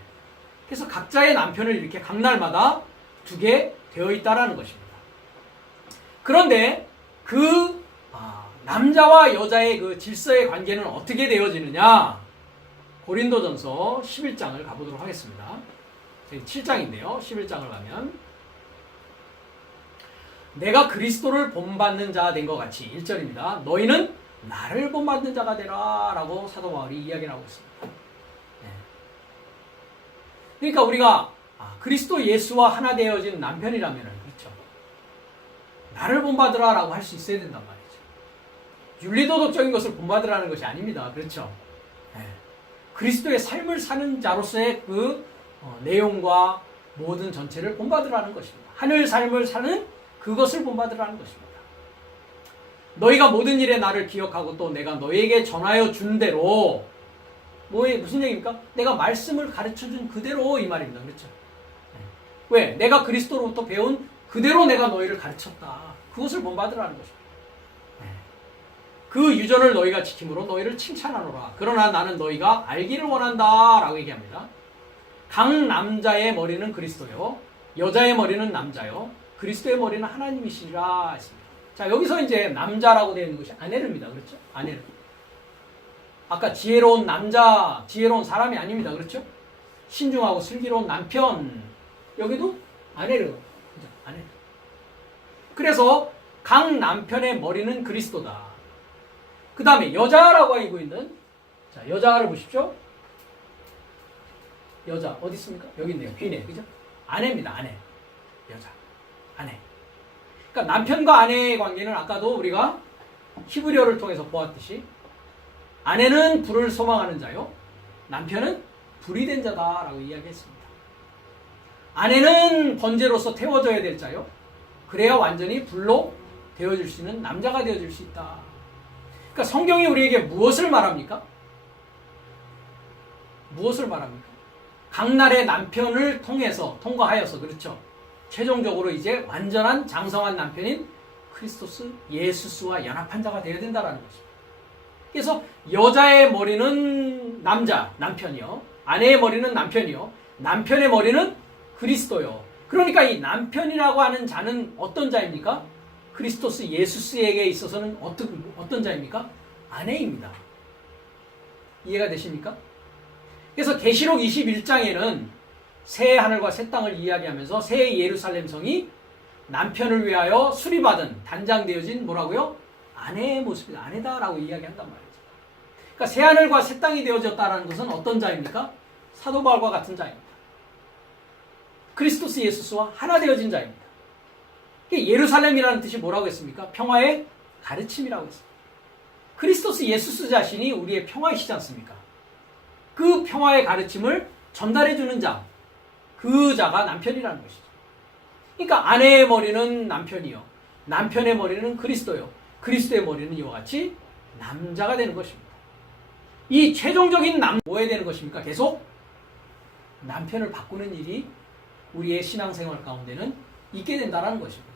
그래서 각자의 남편을 이렇게 각 날마다 두게 되어 있다라는 것입니다. 그런데 그 남자와 여자의 그 질서의 관계는 어떻게 되어지느냐? 고린도전서 11장을 가보도록 하겠습니다. 7장인데요. 11장을 가면 내가 그리스도를 본받는 자 된 것 같이 1절입니다. 너희는 나를 본받는 자가 되라 라고 사도 바울이 이야기를 하고 있습니다. 네. 그러니까 우리가 그리스도 예수와 하나 되어진 남편이라면 그렇죠. 나를 본받으라 라고 할 수 있어야 된단 말이죠. 윤리도덕적인 것을 본받으라는 것이 아닙니다. 그렇죠. 네. 그리스도의 삶을 사는 자로서의 그 내용과 모든 전체를 본받으라는 것입니다. 하늘 삶을 사는 그것을 본받으라는 것입니다. 너희가 모든 일에 나를 기억하고 또 내가 너희에게 전하여 준 대로 무슨 얘기입니까? 내가 말씀을 가르쳐준 그대로 이 말입니다. 그렇죠? 왜? 내가 그리스도로부터 배운 그대로 내가 너희를 가르쳤다. 그것을 본받으라는 것입니다. 그 유전을 너희가 지킴으로 너희를 칭찬하노라. 그러나 나는 너희가 알기를 원한다 라고 얘기합니다. 각 남자의 머리는 그리스도요 여자의 머리는 남자요 그리스도의 머리는 하나님이시라 했습니다. 자, 여기서 이제 남자라고 되어 있는 것이 아내르입니다. 그렇죠? 아내르. 아까 지혜로운 남자, 지혜로운 사람이 아닙니다. 그렇죠? 신중하고 슬기로운 남편. 여기도 아내르. 그죠? 아내르. 그래서 각 남편의 머리는 그리스도다. 그 다음에 여자라고 알고 있는, 자, 여자를 보십시오. 여자, 어디 있습니까? 여기 있네요. 귀네. 그죠? 아내입니다. 아내. 여자. 아내. 그러니까 남편과 아내의 관계는 아까도 우리가 히브리어를 통해서 보았듯이 아내는 불을 소망하는 자요. 남편은 불이 된 자다라고 이야기했습니다. 아내는 번제로서 태워져야 될 자요. 그래야 완전히 불로 되어질 수 있는 남자가 되어질 수 있다. 그러니까 성경이 우리에게 무엇을 말합니까? 무엇을 말합니까? 각날의 남편을 통과하여서 그렇죠. 최종적으로 이제 완전한 장성한 남편인 크리스토스 예수스와 연합한 자가 되어야 된다는 것입니다. 그래서 여자의 머리는 남편이요. 아내의 머리는 남편이요. 남편의 머리는 그리스도요. 그러니까 이 남편이라고 하는 자는 어떤 자입니까? 크리스토스 예수스에게 있어서는 어떤 자입니까? 아내입니다. 이해가 되십니까? 그래서 계시록 21장에는 새 하늘과 새 땅을 이야기하면서 새 예루살렘 성이 남편을 위하여 수리받은 단장되어진 뭐라고요? 아내의 모습이다. 아내다라고 이야기한단 말이죠. 그러니까 새 하늘과 새 땅이 되어졌다는 것은 어떤 자입니까? 사도 바울과 같은 자입니다. 그리스도스 예수스와 하나 되어진 자입니다. 예루살렘이라는 뜻이 뭐라고 했습니까? 평화의 가르침이라고 했습니다. 그리스도스 예수스 자신이 우리의 평화이시지 않습니까? 그 평화의 가르침을 전달해주는 자, 그 자가 남편이라는 것이죠. 그러니까 아내의 머리는 남편이요. 남편의 머리는 그리스도요. 그리스도의 머리는 이와 같이 남자가 되는 것입니다. 이 최종적인 뭐해야 되는 것입니까? 계속 남편을 바꾸는 일이 우리의 신앙생활 가운데는 있게 된다는 것입니다.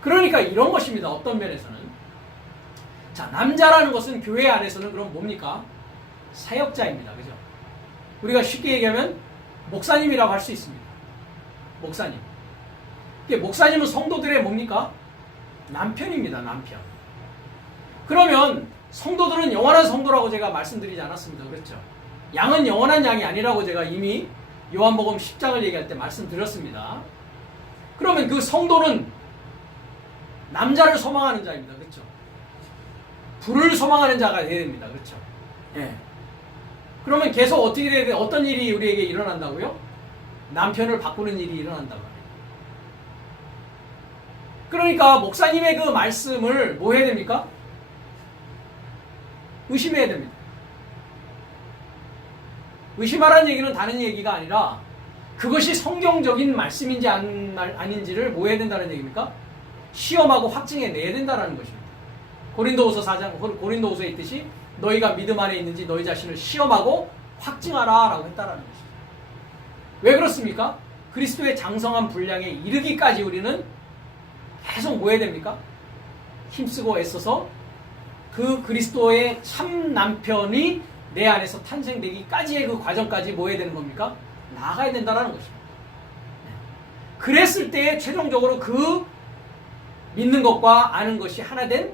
그러니까 이런 것입니다. 어떤 면에서는. 자, 남자라는 것은 교회 안에서는 그럼 뭡니까? 사역자입니다. 그죠? 우리가 쉽게 얘기하면 목사님이라고 할 수 있습니다. 목사님. 목사님은 성도들의 뭡니까? 남편입니다. 남편. 그러면 성도들은 영원한 성도라고 제가 말씀드리지 않았습니다. 그렇죠? 양은 영원한 양이 아니라고 제가 이미 요한복음 10장을 얘기할 때 말씀드렸습니다. 그러면 그 성도는 남자를 소망하는 자입니다. 그렇죠? 불을 소망하는 자가 되어야 됩니다. 그렇죠? 예. 그러면 계속 어떻게 돼야 돼? 어떤 일이 우리에게 일어난다고요? 남편을 바꾸는 일이 일어난다고 해요. 그러니까 목사님의 그 말씀을 뭐 해야 됩니까? 의심해야 됩니다. 의심하라는 얘기는 다른 얘기가 아니라 그것이 성경적인 말씀인지 아닌지를 뭐 해야 된다는 얘기입니까? 시험하고 확증해내야 된다는 것입니다. 고린도후서 4장, 고린도후서에 있듯이 너희가 믿음 안에 있는지 너희 자신을 시험하고 확증하라 라고 했다라는 것입니다. 왜 그렇습니까? 그리스도의 장성한 분량에 이르기까지 우리는 계속 뭐 해야 됩니까? 힘쓰고 애써서 그 그리스도의 참 남편이 내 안에서 탄생되기까지의 그 과정까지 뭐 해야 되는 겁니까? 나아가야 된다는 것입니다. 그랬을 때 최종적으로 그 믿는 것과 아는 것이 하나 된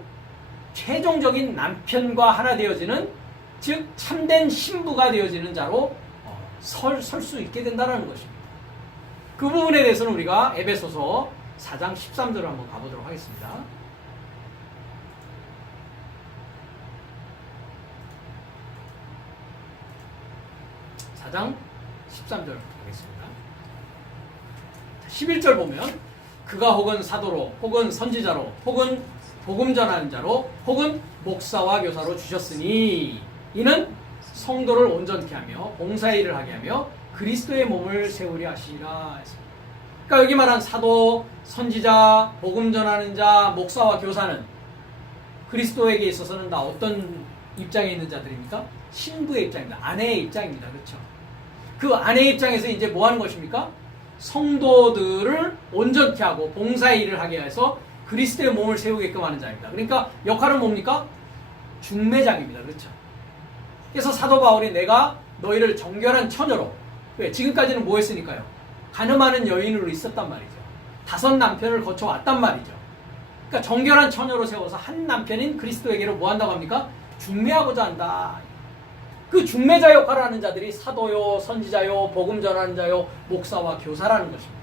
최종적인 남편과 하나 되어지는, 즉 참된 신부가 되어지는 자로 설 수 있게 된다는 것입니다. 그 부분에 대해서는 우리가 에베소서 4장 13절을 한번 가보도록 하겠습니다. 4장 13절 보겠습니다. 11절 보면 그가 혹은 사도로 혹은 선지자로 혹은 복음 전하는 자로 혹은 목사와 교사로 주셨으니 이는 성도를 온전케 하며 봉사의 일을 하게 하며 그리스도의 몸을 세우려 하시리라 했습니다. 그러니까 여기 말한 사도, 선지자, 복음 전하는 자, 목사와 교사는 그리스도에게 있어서는 다 어떤 입장에 있는 자들입니까? 신부의 입장입니다. 아내의 입장입니다. 그렇죠? 그 아내의 입장에서 이제 뭐 하는 것입니까? 성도들을 온전케 하고 봉사의 일을 하게 해서 그리스도의 몸을 세우게끔 하는 자입니다. 그러니까 역할은 뭡니까? 중매장입니다. 그렇죠? 그래서 사도 바울이 내가 너희를 정결한 처녀로, 왜? 지금까지는 뭐 했으니까요? 가늠하는 여인으로 있었단 말이죠. 5 남편을 거쳐왔단 말이죠. 그러니까 정결한 처녀로 세워서 한 남편인 그리스도에게로 뭐 한다고 합니까? 중매하고자 한다. 그 중매자 역할을 하는 자들이 사도요, 선지자요, 복음 전하는 자요, 목사와 교사라는 것입니다.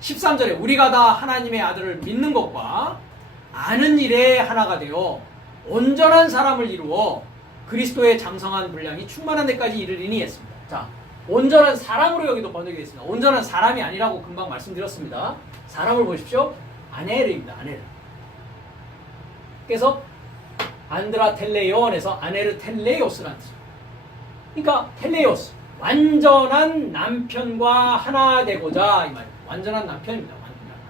13절에 우리가 다 하나님의 아들을 믿는 것과 아는 일에 하나가 되어 온전한 사람을 이루어 그리스도의 장성한 분량이 충만한 데까지 이르리니 했습니다. 자, 온전한 사람으로 여기도 번역이 됐습니다. 온전한 사람이 아니라고 금방 말씀드렸습니다. 사람을 보십시오. 아내르입니다. 아내르. 그래서 안드라 텔레이온에서 아네르 텔레이오스라는 뜻입니다. 그러니까 텔레이오스, 완전한 남편과 하나 되고자 이 말입니다. 완전한 남편입니다. 완전한 남편.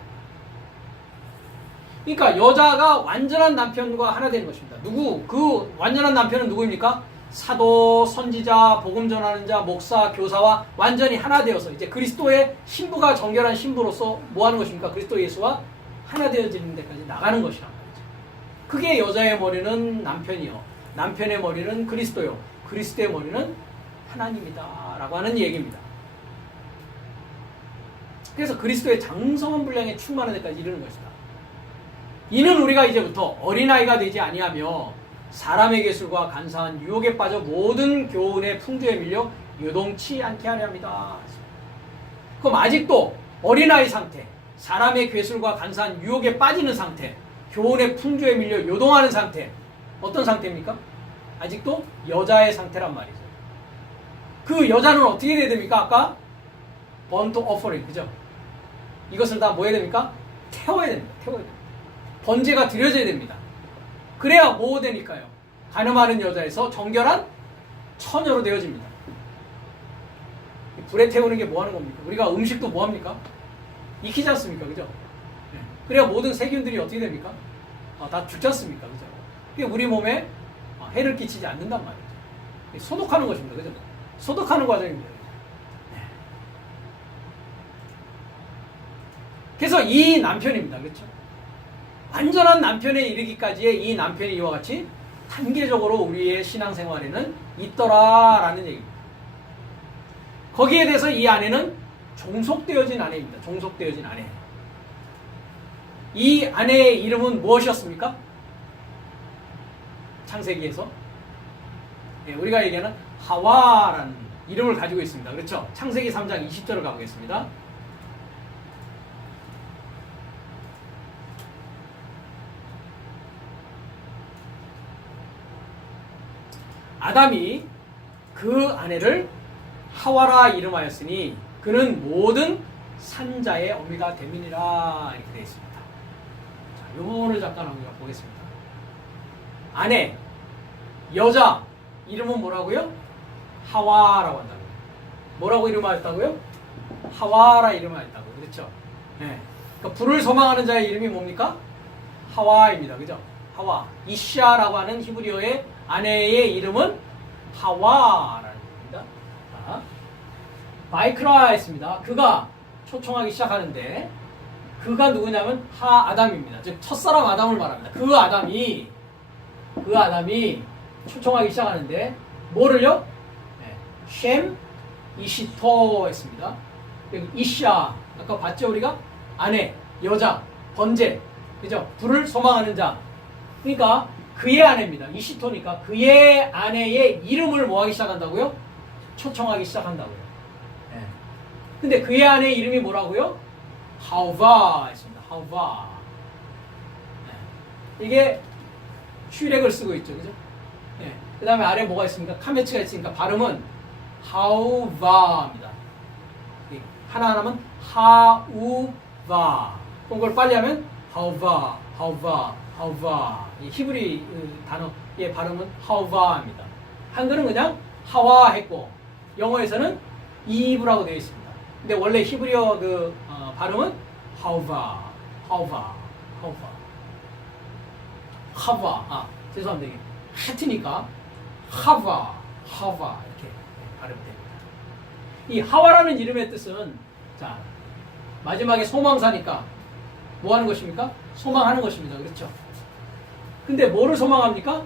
그러니까 여자가 완전한 남편과 하나 되는 것입니다. 누구? 그 완전한 남편은 누구입니까? 사도, 선지자, 복음 전하는 자, 목사, 교사와 완전히 하나 되어서 이제 그리스도의 신부가 정결한 신부로서 뭐 하는 것입니까? 그리스도 예수와 하나 되어지는 데까지 나가는 것이란 말이죠. 그게 여자의 머리는 남편이요, 남편의 머리는 그리스도요, 그리스도의 머리는 하나님이다 라고 하는 얘기입니다. 그래서 그리스도의 장성한 분량에 충만한 데까지 이르는 것이다. 이는 우리가 이제부터 어린아이가 되지 아니하며 사람의 계술과 간사한 유혹에 빠져 모든 교훈의 풍조에 밀려 요동치 않게 하려 합니다. 그럼 아직도 어린아이 상태, 사람의 괴술과 간사한 유혹에 빠지는 상태, 교훈의 풍조에 밀려 요동하는 상태, 어떤 상태입니까? 아직도 여자의 상태란 말이죠. 그 여자는 어떻게 돼야 됩니까? 아까 번트 오퍼링, 그죠? 이것을 다 뭐 해야 됩니까? 태워야 됩니다. 태워야 됩니다. 번제가 드려져야 됩니다. 그래야 뭐 되니까요? 가늠하는 여자에서 정결한 처녀로 되어집니다. 불에 태우는 게 뭐 하는 겁니까? 우리가 음식도 뭐 합니까? 익히지 않습니까? 그죠? 네. 그래야 모든 세균들이 어떻게 됩니까? 다 죽지 않습니까? 그죠? 그게 우리 몸에 해를 끼치지 않는단 말이죠. 소독하는 것입니다. 그죠? 소독하는 과정입니다. 네. 그래서 이 남편입니다. 그렇죠? 완전한 남편에 이르기까지의 이 남편이 이와 같이 단계적으로 우리의 신앙생활에는 있더라라는 얘기입니다. 거기에 대해서 이 아내는 종속되어진 아내입니다. 종속되어진 아내. 이 아내의 이름은 무엇이었습니까? 창세기에서 우리가 얘기하는 하와라는 이름을 가지고 있습니다. 그렇죠? 창세기 3장 20절을 가보겠습니다. 아담이 그 아내를 하와라 이름하였으니 그는 모든 산자의 어미가 됨이니라 이렇게 되어 있습니다. 자, 이 부분을 잠깐 한번 보겠습니다. 아내, 여자 이름은 뭐라고요? 하와라고 한다고요. 뭐라고 이름하였다고요? 하와라 이름하였다고. 그렇죠? 네. 그러니까 불을 소망하는 자의 이름이 뭡니까? 하와입니다. 그죠? 하와. 이샤라고 하는 히브리어의 아내의 이름은 하와라는 겁니다. 자, 바이크라 했습니다. 그가 초청하기 시작하는데 그가 누구냐면 아담입니다. 즉 첫사람 아담을 말합니다. 그 아담이 초청하기 시작하는데 뭐를요? 네, 셴 이시토 했습니다. 그리고 이샤 아까 봤죠 우리가? 아내, 여자, 번제, 그죠? 불을 소망하는 자. 그러니까 그의 아내입니다. 이시토니까 그의 아내의 이름을 뭐하기 시작한다고요? 초청하기 시작한다고요. 예. 근데 그의 아내의 이름이 뭐라고요? 하우바 있습니다. 하우바. 예. 이게 슈렉을 쓰고 있죠. 그죠? 예. 그 다음에 아래 뭐가 있습니까? 카메츠가 있으니까 발음은 하우바입니다. 하나하나면 하우바. 그걸 빨리 하면 하우바, 하우바, 하우바. 이 히브리 단어의 발음은 하우바입니다. 한글은 그냥 하와 했고 영어에서는 이브라고 되어 있습니다. 근데 원래 히브리어 발음은 하우바, 하우바, 하우바, 하바. 죄송합니다. 이게 하트니까 하바, 하바 이렇게 발음됩니다. 이 하와라는 이름의 뜻은 자 마지막에 소망사니까 뭐 하는 것입니까? 소망하는 것입니다. 그렇죠? 근데 뭐를 소망합니까?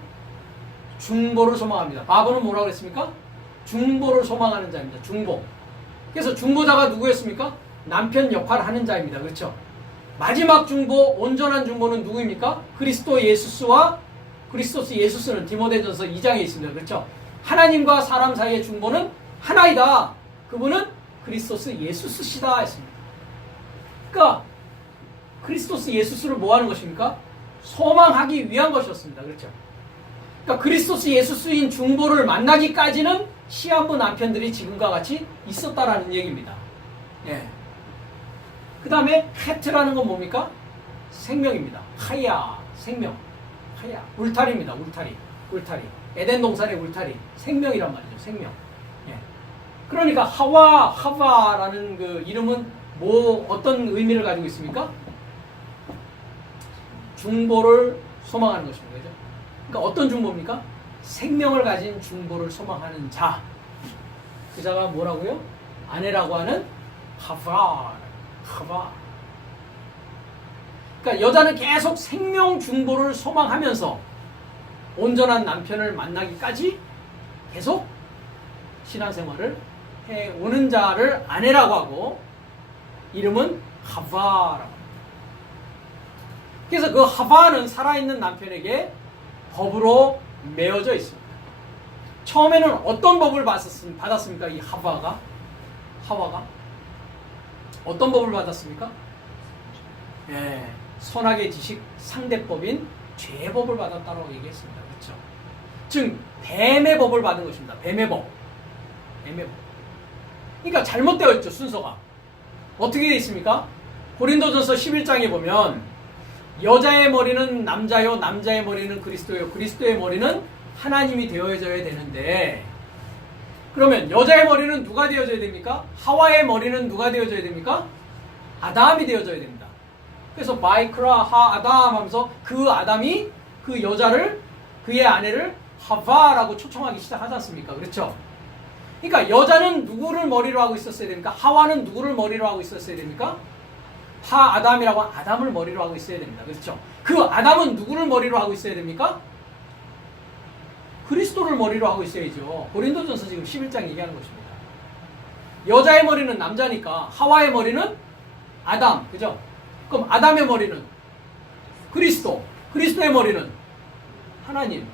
중보를 소망합니다. 바보는 뭐라고 그랬습니까? 중보를 소망하는 자입니다. 중보. 그래서 중보자가 누구였습니까? 남편 역할을 하는 자입니다. 그렇죠? 마지막 중보, 온전한 중보는 누구입니까? 그리스도 예수스와 그리스도스 예수스는 디모데전서 2장에 있습니다. 그렇죠? 하나님과 사람 사이의 중보는 하나이다. 그분은 그리스도스 예수스시다 했습니다. 그러니까 그리스도스 예수스를 뭐 하는 것입니까? 소망하기 위한 것이었습니다. 그렇죠? 그러니까 그리스도스 예수스인 중보를 만나기까지는 시한부 남편들이 지금과 같이 있었다라는 얘기입니다. 예. 그 다음에 헤트라는 건 뭡니까? 생명입니다. 하야, 생명. 하야, 울타리입니다. 울타리. 울타리. 에덴 동산의 울타리. 생명이란 말이죠. 생명. 예. 그러니까 하와, 하바라는 그 이름은 어떤 의미를 가지고 있습니까? 중보를 소망하는 것입니다. 그죠? 그러니까 어떤 중보입니까? 생명을 가진 중보를 소망하는 자. 그 자가 뭐라고요? 아내라고 하는 하바. 하바. 그러니까 여자는 계속 생명 중보를 소망하면서 온전한 남편을 만나기까지 계속 신앙생활을 해오는 자를 아내라고 하고 이름은 하바라고 합니다. 그래서 그 하바는 살아있는 남편에게 법으로 매어져 있습니다. 처음에는 어떤 법을 받았습니까? 이 하와가 어떤 법을 받았습니까? 예, 선악의 지식 상대법인 죄법을 받았다고 얘기했습니다. 그렇죠? 즉 뱀의 법을 받은 것입니다. 뱀의 법. 뱀의 법. 그러니까 잘못되어 있죠. 순서가. 어떻게 되어 있습니까? 고린도전서 11장에 보면 여자의 머리는 남자요, 남자의 머리는 그리스도요, 그리스도의 머리는 하나님이 되어져야 되는데 그러면 여자의 머리는 누가 되어져야 됩니까? 하와의 머리는 누가 되어져야 됩니까? 아담이 되어져야 됩니다. 그래서 바이크라 하 아담 하면서 그 아담이 그 여자를 그의 아내를 하바라고 초청하기 시작하지 않습니까? 그렇죠? 그러니까 여자는 누구를 머리로 하고 있었어야 됩니까? 하와는 누구를 머리로 하고 있었어야 됩니까? 하 아담이라고 아담을 머리로 하고 있어야 됩니다. 그렇죠? 그 아담은 누구를 머리로 하고 있어야 됩니까? 그리스도를 머리로 하고 있어야죠. 고린도전서 지금 11장 얘기하는 것입니다. 여자의 머리는 남자니까 하와의 머리는 아담, 그죠? 그럼 아담의 머리는 그리스도, 그리스도의 머리는 하나님.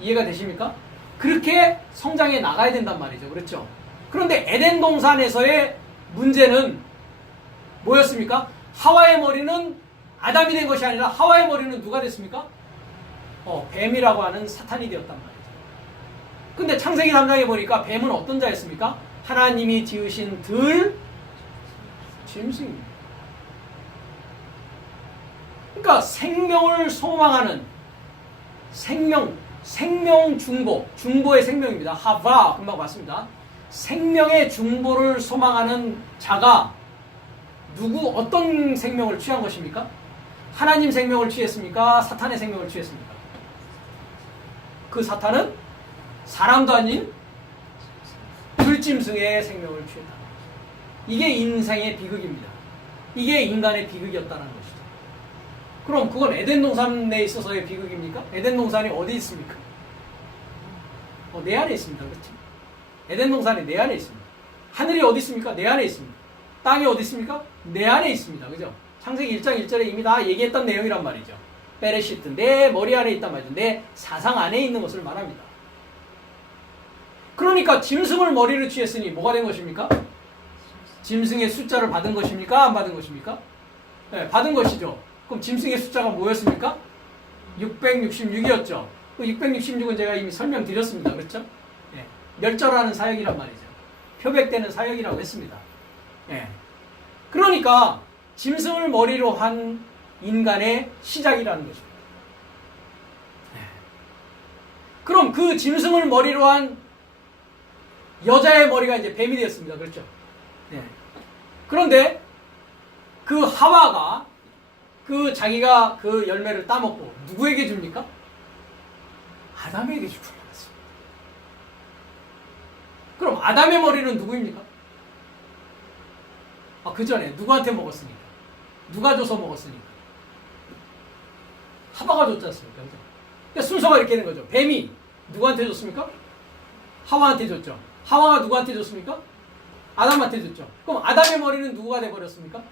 이해가 되십니까? 그렇게 성장해 나가야 된단 말이죠. 그렇죠? 그런데 에덴 동산에서의 문제는 뭐였습니까? 하와의 머리는 아담이 된 것이 아니라 하와의 머리는 누가 됐습니까? 뱀이라고 하는 사탄이 되었단 말이죠. 근데 창세기 3장에 보니까 뱀은 어떤 자였습니까? 하나님이 지으신 짐승입니다. 그러니까 생명을 소망하는 생명 중보, 중보의 생명입니다. 하바, 금방 봤습니다. 생명의 중보를 소망하는 자가 어떤 생명을 취한 것입니까? 하나님 생명을 취했습니까? 사탄의 생명을 취했습니까? 그 사탄은 사람도 아닌 들짐승의 생명을 취했다. 이게 인생의 비극입니다. 이게 인간의 비극이었다는 것이죠. 그럼 그건 에덴 동산 내에 있어서의 비극입니까? 에덴 동산이 어디 있습니까? 내 안에 있습니다. 그렇죠? 에덴 동산이 내 안에 있습니다. 하늘이 어디 있습니까? 내 안에 있습니다. 땅이 어디 있습니까? 내 안에 있습니다. 그죠? 창세기 1장 1절에 이미 다 얘기했던 내용이란 말이죠. 베레시트, 내 머리 안에 있단 말이죠. 내 사상 안에 있는 것을 말합니다. 그러니까 짐승을 머리로 취했으니 뭐가 된 것입니까? 짐승의 숫자를 받은 것입니까? 안 받은 것입니까? 네, 받은 것이죠. 그럼 짐승의 숫자가 뭐였습니까? 666이었죠. 그 666은 제가 이미 설명드렸습니다. 그렇죠? 네, 멸절하는 사역이란 말이죠. 표백되는 사역이라고 했습니다. 네. 그러니까 짐승을 머리로 한 인간의 시작이라는 것입니다. 네. 그럼 그 짐승을 머리로 한 여자의 머리가 이제 뱀이 되었습니다. 그렇죠? 네. 그런데 그 하와가 그 자기가 그 열매를 따먹고 누구에게 줍니까? 아담에게 주고 말았습니다. 그럼 아담의 머리는 누구입니까? 그 전에 누구한테 먹었으니까? 누가 줘서 먹었으니까? 하와가 줬지 않습니까? 그죠? 그러니까 순서가 이렇게 되는 거죠. 뱀이 누구한테 줬습니까? 하와한테 줬죠. 하와가 누구한테 줬습니까? 아담한테 줬죠. 그럼 아담의 머리는 누구가 돼버렸습니까?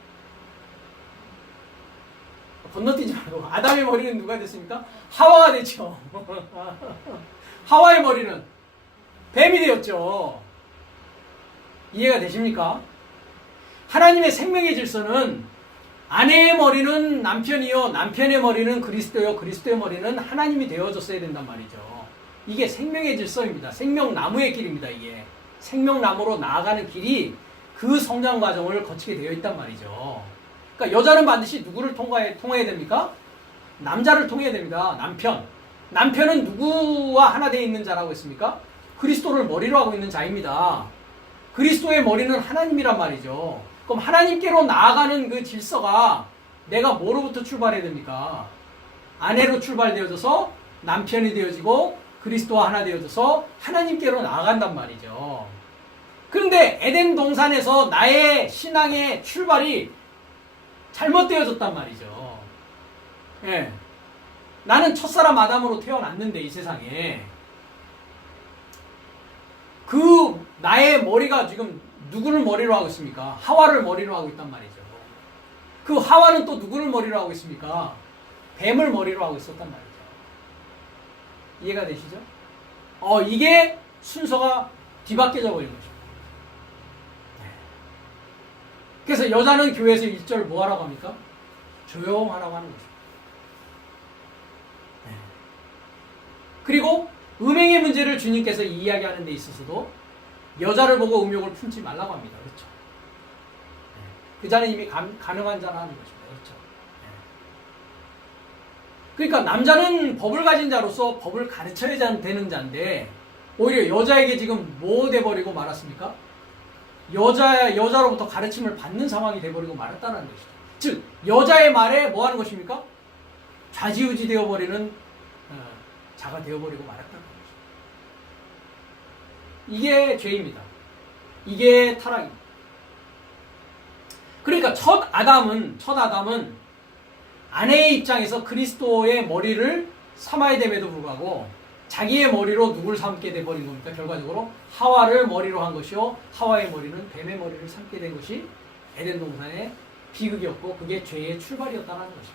건너뛰지 말고 아담의 머리는 누가 됐습니까? 하와가 됐죠. 하와의 머리는 뱀이 되었죠. 이해가 되십니까? 하나님의 생명의 질서는 아내의 머리는 남편이요, 남편의 머리는 그리스도요, 그리스도의 머리는 하나님이 되어줬어야 된단 말이죠. 이게 생명의 질서입니다. 생명나무의 길입니다. 이게 생명나무로 나아가는 길이 그 성장 과정을 거치게 되어 있단 말이죠. 그러니까 여자는 반드시 누구를 통해야 됩니까? 남자를 통해야 됩니다. 남편은 누구와 하나 되어 있는 자라고 했습니까? 그리스도를 머리로 하고 있는 자입니다. 그리스도의 머리는 하나님이란 말이죠. 그럼 하나님께로 나아가는 그 질서가 내가 뭐로부터 출발해야 됩니까? 아내로 출발되어져서 남편이 되어지고 그리스도와 하나 되어져서 하나님께로 나아간단 말이죠. 그런데 에덴 동산에서 나의 신앙의 출발이 잘못되어졌단 말이죠. 예. 나는 첫사람 아담으로 태어났는데 이 세상에 그 나의 머리가 지금 누구를 머리로 하고 있습니까? 하와를 머리로 하고 있단 말이죠. 그 하와는 또 누구를 머리로 하고 있습니까? 뱀을 머리로 하고 있었단 말이죠. 이해가 되시죠? 이게 순서가 뒤바뀌어져 버린 거죠. 그래서 여자는 교회에서 1절 뭐 하라고 합니까? 조용하라고 하는 거죠. 그리고 음행의 문제를 주님께서 이야기하는 데 있어서도 여자를 보고 음욕을 품지 말라고 합니다. 그렇죠? 그 자는 이미 가능한 자라는 것입니다. 그렇죠? 그러니까 남자는 법을 가진 자로서 법을 가르쳐야 되는 자인데 오히려 여자에게 지금 뭐 돼버리고 말았습니까? 여자로부터 가르침을 받는 상황이 돼버리고 말았다는 것이죠. 즉 여자의 말에 뭐 하는 것입니까? 좌지우지 되어버리는 자가 되어버리고 말았다는 것이죠. 이게 죄입니다. 이게 타락입니다. 그러니까 첫 아담은 아내의 입장에서 그리스도의 머리를 삼아야 됨에도 불구하고 자기의 머리로 누굴 삼게 돼버린 겁니까? 결과적으로 하와를 머리로 한 것이요, 하와의 머리는 뱀의 머리를 삼게 된 것이 에덴 동산의 비극이었고 그게 죄의 출발이었다는 것입니다.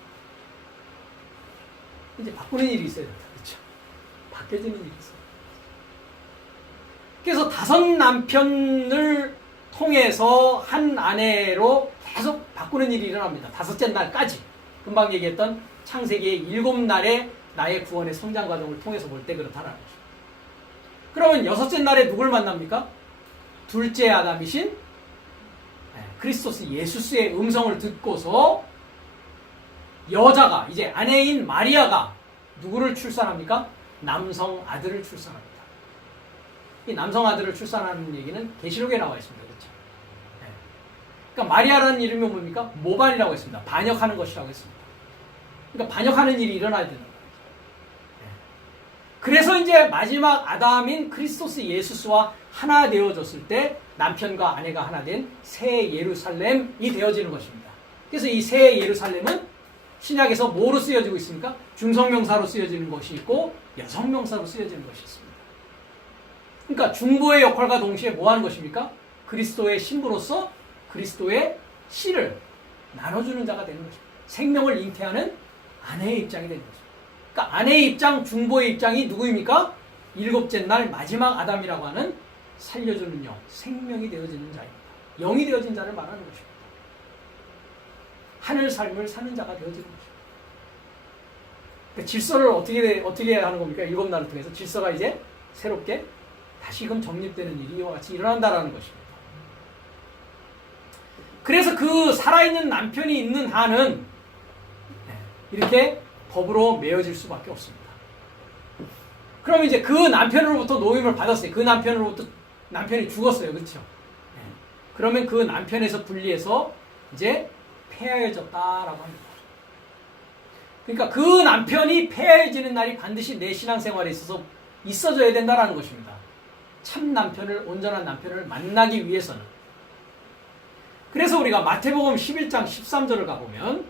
이제 바꾸는 일이 있어야 된다. 그렇죠? 바뀌어지는 일이 있어요. 그래서 5 남편을 통해서 한 아내로 계속 바꾸는 일이 일어납니다. 5째 날까지. 금방 얘기했던 창세기의 7날의 나의 구원의 성장 과정을 통해서 볼 때 그렇다라는 거죠. 그러면 6째 날에 누굴 만납니까? 둘째 아담이신 그리스도스 예수스의 음성을 듣고서 여자가 이제 아내인 마리아가 누구를 출산합니까? 남성 아들을 출산합니다. 이 남성 아들을 출산하는 얘기는 계시록에 나와 있습니다. 그렇죠? 그러니까 마리아라는 이름이 뭡니까? 모반이라고 했습니다. 반역하는 것이라고 했습니다. 그러니까 반역하는 일이 일어나야 되는 거예요. 그래서 이제 마지막 아담인 그리스도스 예수스와 하나 되어졌을 때 남편과 아내가 하나 된 새 예루살렘이 되어지는 것입니다. 그래서 이 새 예루살렘은 신약에서 뭐로 쓰여지고 있습니까? 중성명사로 쓰여지는 것이 있고 여성명사로 쓰여지는 것이 있습니다. 그러니까 중보의 역할과 동시에 뭐 하는 것입니까? 그리스도의 신부로서 그리스도의 씨를 나눠주는 자가 되는 것입니다. 생명을 잉태하는 아내의 입장이 되는 거죠. 그러니까 아내의 입장, 중보의 입장이 누구입니까? 일곱째 날 마지막 아담이라고 하는 살려주는 영, 생명이 되어지는 자입니다. 영이 되어진 자를 말하는 것입니다. 하늘 삶을 사는 자가 되어지는 것입니다. 그러니까 질서를 어떻게 하는 겁니까? 일곱 날을 통해서 질서가 이제 새롭게 다시금 정립되는 일이 이와 같이 일어난다라는 것입니다. 그래서 그 살아있는 남편이 있는 한은 이렇게 법으로 매어질 수밖에 없습니다. 그럼 이제 그 남편으로부터 노임을 받았어요. 그 남편으로부터 남편이 죽었어요. 그렇죠? 그러면 그 남편에서 분리해서 이제 폐하여졌다라고 합니다. 그러니까 그 남편이 폐하여지는 날이 반드시 내 신앙생활에 있어서 있어져야 된다라는 것입니다. 참 남편을, 온전한 남편을 만나기 위해서는. 그래서 우리가 마태복음 11장 13절을 가보면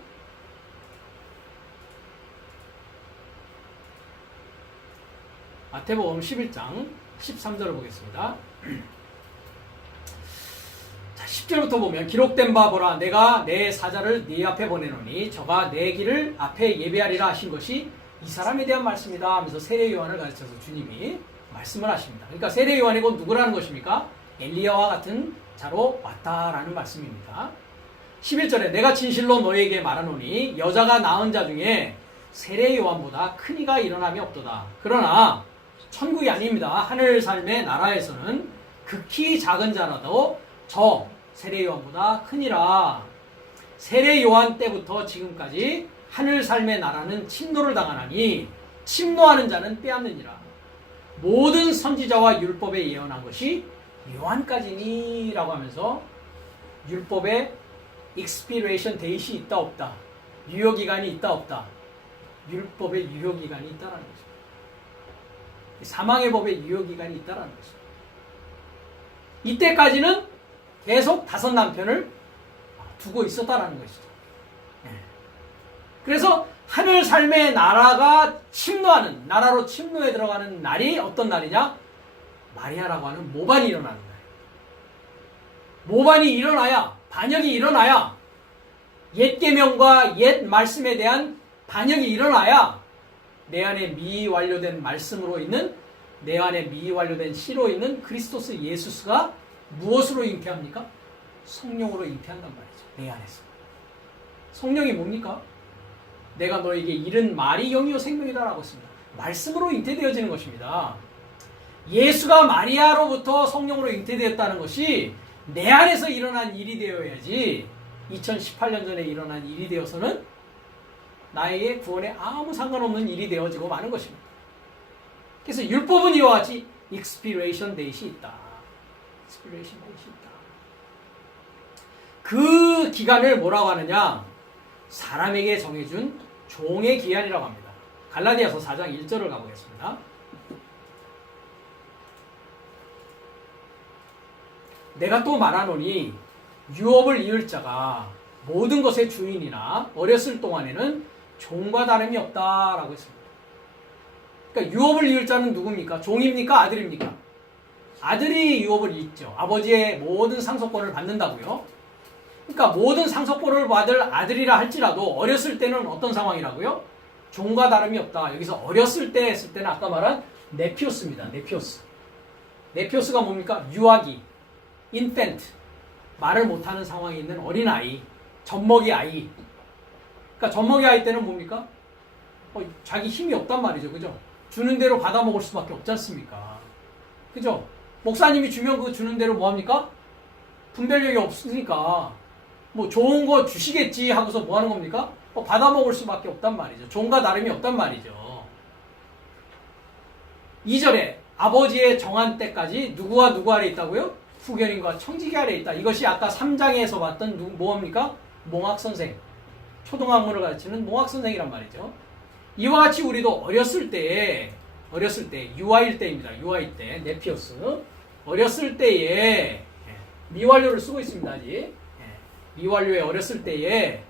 마태복음 11장 13절을 보겠습니다. 자, 10절부터 보면 기록된 바 보라 내가 내 사자를 네 앞에 보내노니 저가 내 길을 앞에 예배하리라 하신 것이 이 사람에 대한 말씀이다 하면서 세례 요한을 가르쳐서 주님이 말씀을 하십니다. 그러니까 세례 요한이 곧 누구라는 것입니까? 엘리야와 같은 자로 왔다라는 말씀입니다. 11절에 내가 진실로 너에게 말하노니 여자가 낳은 자 중에 세례 요한보다 큰 이가 일어남이 없도다. 그러나 천국이 아닙니다. 하늘 삶의 나라에서는 극히 작은 자라도 저 세례 요한보다 크니라. 세례 요한 때부터 지금까지 하늘 삶의 나라는 침노를 당하나니 침노하는 자는 빼앗느니라. 모든 선지자와 율법에 예언한 것이 요한까지니라고 하면서 율법에 expiration date이 있다 없다, 유효기간이 있다 없다, 율법의 유효기간이 있다라는 거죠. 사망의 법의 유효기간이 있다라는 거죠. 이때까지는 계속 5 남편을 두고 있었다라는 것이죠. 그래서 하늘 삶의 나라가 침노하는, 나라로 침노에 들어가는 날이 어떤 날이냐? 마리아라고 하는 모반이 일어나는 날. 모반이 일어나야, 반역이 일어나야, 옛 계명과 옛 말씀에 대한 반역이 일어나야 내 안에 미완료된 말씀으로 있는, 내 안에 미완료된 시로 있는 그리스도스 예수스가 무엇으로 잉태합니까? 성령으로 잉태한단 말이죠. 내 안에서. 성령이 뭡니까? 내가 너에게 이른 말이 영이요 생명이다라고 했습니다. 말씀으로 잉태되어지는 것입니다. 예수가 마리아로부터 성령으로 잉태되었다는 것이 내 안에서 일어난 일이 되어야지 2018년 전에 일어난 일이 되어서는 나에게 구원에 아무 상관없는 일이 되어지고 마는 것입니다. 그래서 율법은 이와 같이 expiration date이 있다. expiration date이 있다. 그 기간을 뭐라고 하느냐? 사람에게 정해준 종의 기한이라고 합니다. 갈라디아서 4장 1절을 가보겠습니다. 내가 또 말하노니 유업을 이을 자가 모든 것의 주인이나 어렸을 동안에는 종과 다름이 없다라고 했습니다. 그러니까 유업을 이을 자는 누굽니까? 종입니까? 아들입니까? 아들이 유업을 잇죠. 아버지의 모든 상속권을 받는다고요. 그러니까 모든 상속권을 받을 아들이라 할지라도 어렸을 때는 어떤 상황이라고요? 종과 다름이 없다. 여기서 어렸을 때 했을 때는 아까 말한 네피오스입니다. 네피오스. 네피오스가 뭡니까? 유아기, 인펜트, 말을 못하는 상황에 있는 어린아이, 젖먹이 아이. 그러니까 젖먹이 아이 때는 뭡니까? 자기 힘이 없단 말이죠. 그죠? 주는 대로 받아 먹을 수밖에 없지 않습니까? 그죠? 목사님이 주면 그 주는 대로 뭐 합니까? 분별력이 없으니까 뭐 좋은 거 주시겠지 하고서 뭐 하는 겁니까? 받아 먹을 수밖에 없단 말이죠. 종과 다름이 없단 말이죠. 2절에 아버지의 정한 때까지 누구와 누구 아래 있다고요? 후견인과 청지기 아래 있다. 이것이 아까 3장에서 봤던 뭐합니까? 몽학선생. 초등학문을 가르치는 몽학선생이란 말이죠. 이와 같이 우리도 어렸을 때 유아일 때입니다. 유아일 때 네피오스. 어렸을 때에 미완료를 쓰고 있습니다. 아직. 미완료에 어렸을 때에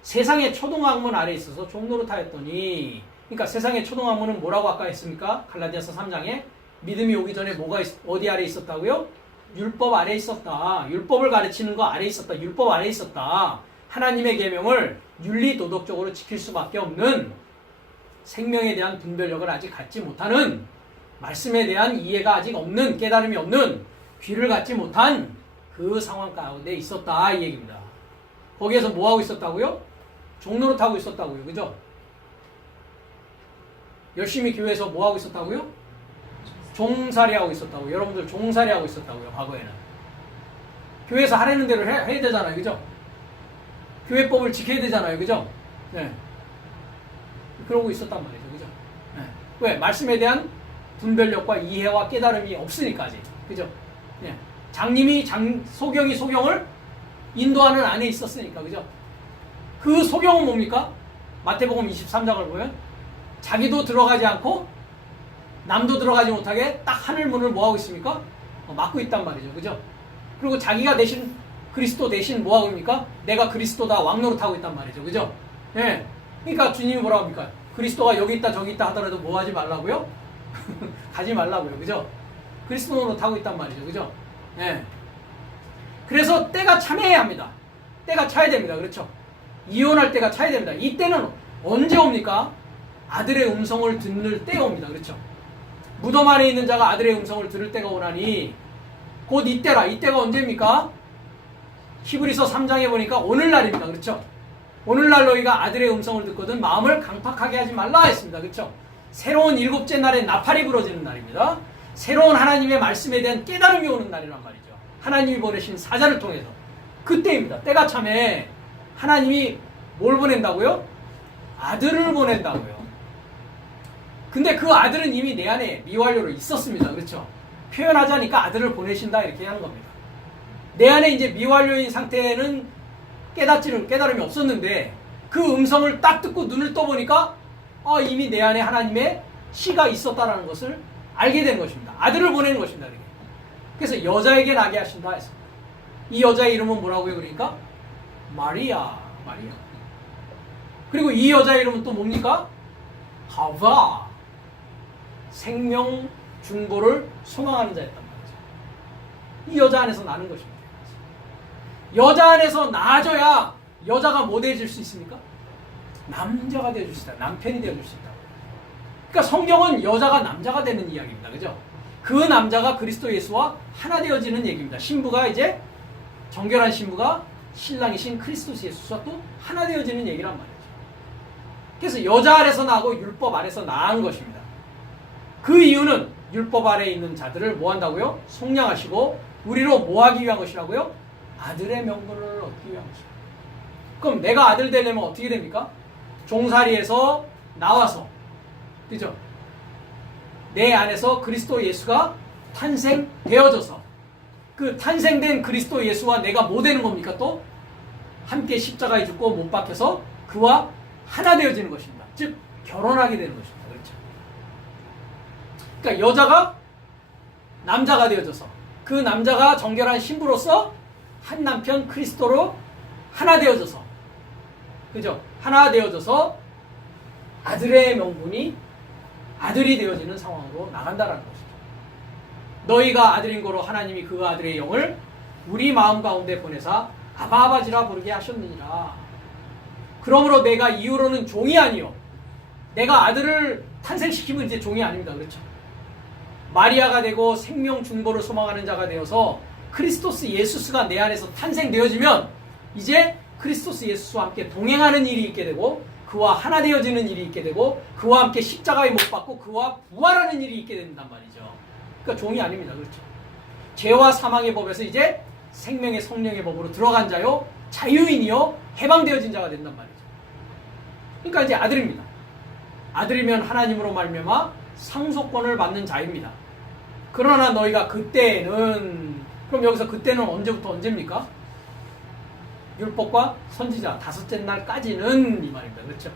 세상의 초등학문 아래 있어서 종노릇하였더니, 그러니까 세상의 초등학문은 뭐라고 아까 했습니까? 갈라디아서 3장에 믿음이 오기 전에 뭐가 어디 아래 있었다고요? 율법 아래 있었다. 율법을 가르치는 거 아래 있었다. 율법 아래 있었다. 하나님의 계명을 윤리 도덕적으로 지킬 수밖에 없는 생명에 대한 분별력을 아직 갖지 못하는 말씀에 대한 이해가 아직 없는 깨달음이 없는 귀를 갖지 못한 그 상황 가운데 있었다 이 얘기입니다. 거기에서 뭐 하고 있었다고요? 종로를 타고 있었다고요. 그죠? 열심히 교회에서 뭐 하고 있었다고요? 종살이 하고 있었다고. 여러분들 종살이 하고 있었다고요. 과거에는. 교회에서 하라는 대로 해야 되잖아요. 그죠? 교회법을 지켜야 되잖아요. 그죠? 네. 그러고 있었단 말이죠. 그죠? 네. 왜? 말씀에 대한 분별력과 이해와 깨달음이 없으니까 아직. 그죠? 네. 장님이 소경이 소경을 인도하는 안에 있었으니까. 그죠? 그 소경은 뭡니까? 마태복음 23장을 보면 자기도 들어가지 않고 남도 들어가지 못하게 딱 하늘 문을 뭐하고 있습니까? 막고 있단 말이죠. 그죠? 그리고 자기가 대신 그리스도 대신 뭐하고 있습니까? 내가 그리스도다 왕노릇하고 있단 말이죠. 그죠? 예. 그러니까 주님이 뭐라고 합니까? 그리스도가 여기 있다 저기 있다 하더라도 뭐 하지 말라고요? 가지 말라고요. 그죠? 그리스도 노릇하고 있단 말이죠. 그죠? 예. 그래서 때가 참해야 합니다. 때가 차야 됩니다. 그렇죠? 이혼할 때가 차야 됩니다. 이때는 언제 옵니까? 아들의 음성을 듣는 때가 옵니다. 그렇죠? 무덤 안에 있는 자가 아들의 음성을 들을 때가 오나니 곧 이때라. 이때가 언제입니까? 히브리서 3장에 보니까 오늘날입니다. 그렇죠? 오늘날 너희가 아들의 음성을 듣거든 마음을 강팍하게 하지 말라 했습니다. 그렇죠? 새로운 일곱째 날에 나팔이 부러지는 날입니다. 새로운 하나님의 말씀에 대한 깨달음이 오는 날이란 말이죠. 하나님이 보내신 사자를 통해서. 그때입니다. 때가 참에 하나님이 뭘 보낸다고요? 아들을 보낸다고요. 근데 그 아들은 이미 내 안에 미완료로 있었습니다. 그렇죠? 표현하자니까 아들을 보내신다 이렇게 하는 겁니다. 내 안에 이제 미완료인 상태는 깨달음이 없었는데 그 음성을 딱 듣고 눈을 떠보니까 이미 내 안에 하나님의 씨가 있었다라는 것을 알게 된 것입니다. 아들을 보내는 것입니다. 이렇게. 그래서 여자에게 나게 하신다 했습니다. 이 여자의 이름은 뭐라고요? 그러니까 마리아. 그리고 이 여자의 이름은 또 뭡니까? 하와. 생명 중보를 소망하는 자였단 말이죠. 이 여자 안에서 나는 것입니다. 여자 안에서 나아져야 여자가 뭐 되어줄 수 있습니까? 남자가 되어줄 수 있다. 남편이 되어줄 수 있다. 그러니까 성경은 여자가 남자가 되는 이야기입니다. 그죠? 그 남자가 그리스도 예수와 하나 되어지는 얘기입니다. 신부가 이제 정결한 신부가 신랑이신 그리스도 예수와 또 하나 되어지는 얘기란 말이죠. 그래서 여자 아래서 나고 율법 아래서 나은 것입니다. 그 이유는 율법 아래에 있는 자들을 뭐 한다고요? 속량하시고 우리로 뭐 하기 위한 것이라고요? 아들의 명분을 얻기 위한 것입니다. 그럼 내가 아들 되려면 어떻게 됩니까? 종살이에서 나와서 그죠? 내 안에서 그리스도 예수가 탄생되어져서 그 탄생된 그리스도 예수와 내가 뭐 되는 겁니까? 또 함께 십자가에 죽고 못 박혀서 그와 하나 되어지는 것입니다. 즉 결혼하게 되는 것입니다. 그렇죠? 그러니까 여자가 남자가 되어져서 그 남자가 정결한 신부로서 한 남편 그리스도로 하나 되어져서 그죠? 하나 되어져서 아들의 명분이 아들이 되어지는 상황으로 나간다라는 것이죠. 너희가 아들인 거로 하나님이 그 아들의 영을 우리 마음 가운데 보내사 아바 아바지라 부르게 하셨느니라. 그러므로 내가 이후로는 종이 아니요. 내가 아들을 탄생시키면 이제 종이 아닙니다. 그렇죠? 마리아가 되고 생명 중보를 소망하는 자가 되어서 크리스토스 예수스가 내 안에서 탄생되어지면 이제 크리스토스 예수와 함께 동행하는 일이 있게 되고 그와 하나 되어지는 일이 있게 되고 그와 함께 십자가에 못 박고 그와 부활하는 일이 있게 된단 말이죠. 그러니까 종이 아닙니다. 그렇죠? 죄와 사망의 법에서 이제 생명의 성령의 법으로 들어간 자요 자유인이요 해방되어진 자가 된단 말이죠. 그러니까 이제 아들입니다. 아들이면 하나님으로 말미암아 상속권을 받는 자입니다. 그러나 너희가 그때는 그럼 여기서 그때는 언제부터 언제입니까? 율법과 선지자 다섯째 날까지는 이 말입니다. 그렇죠?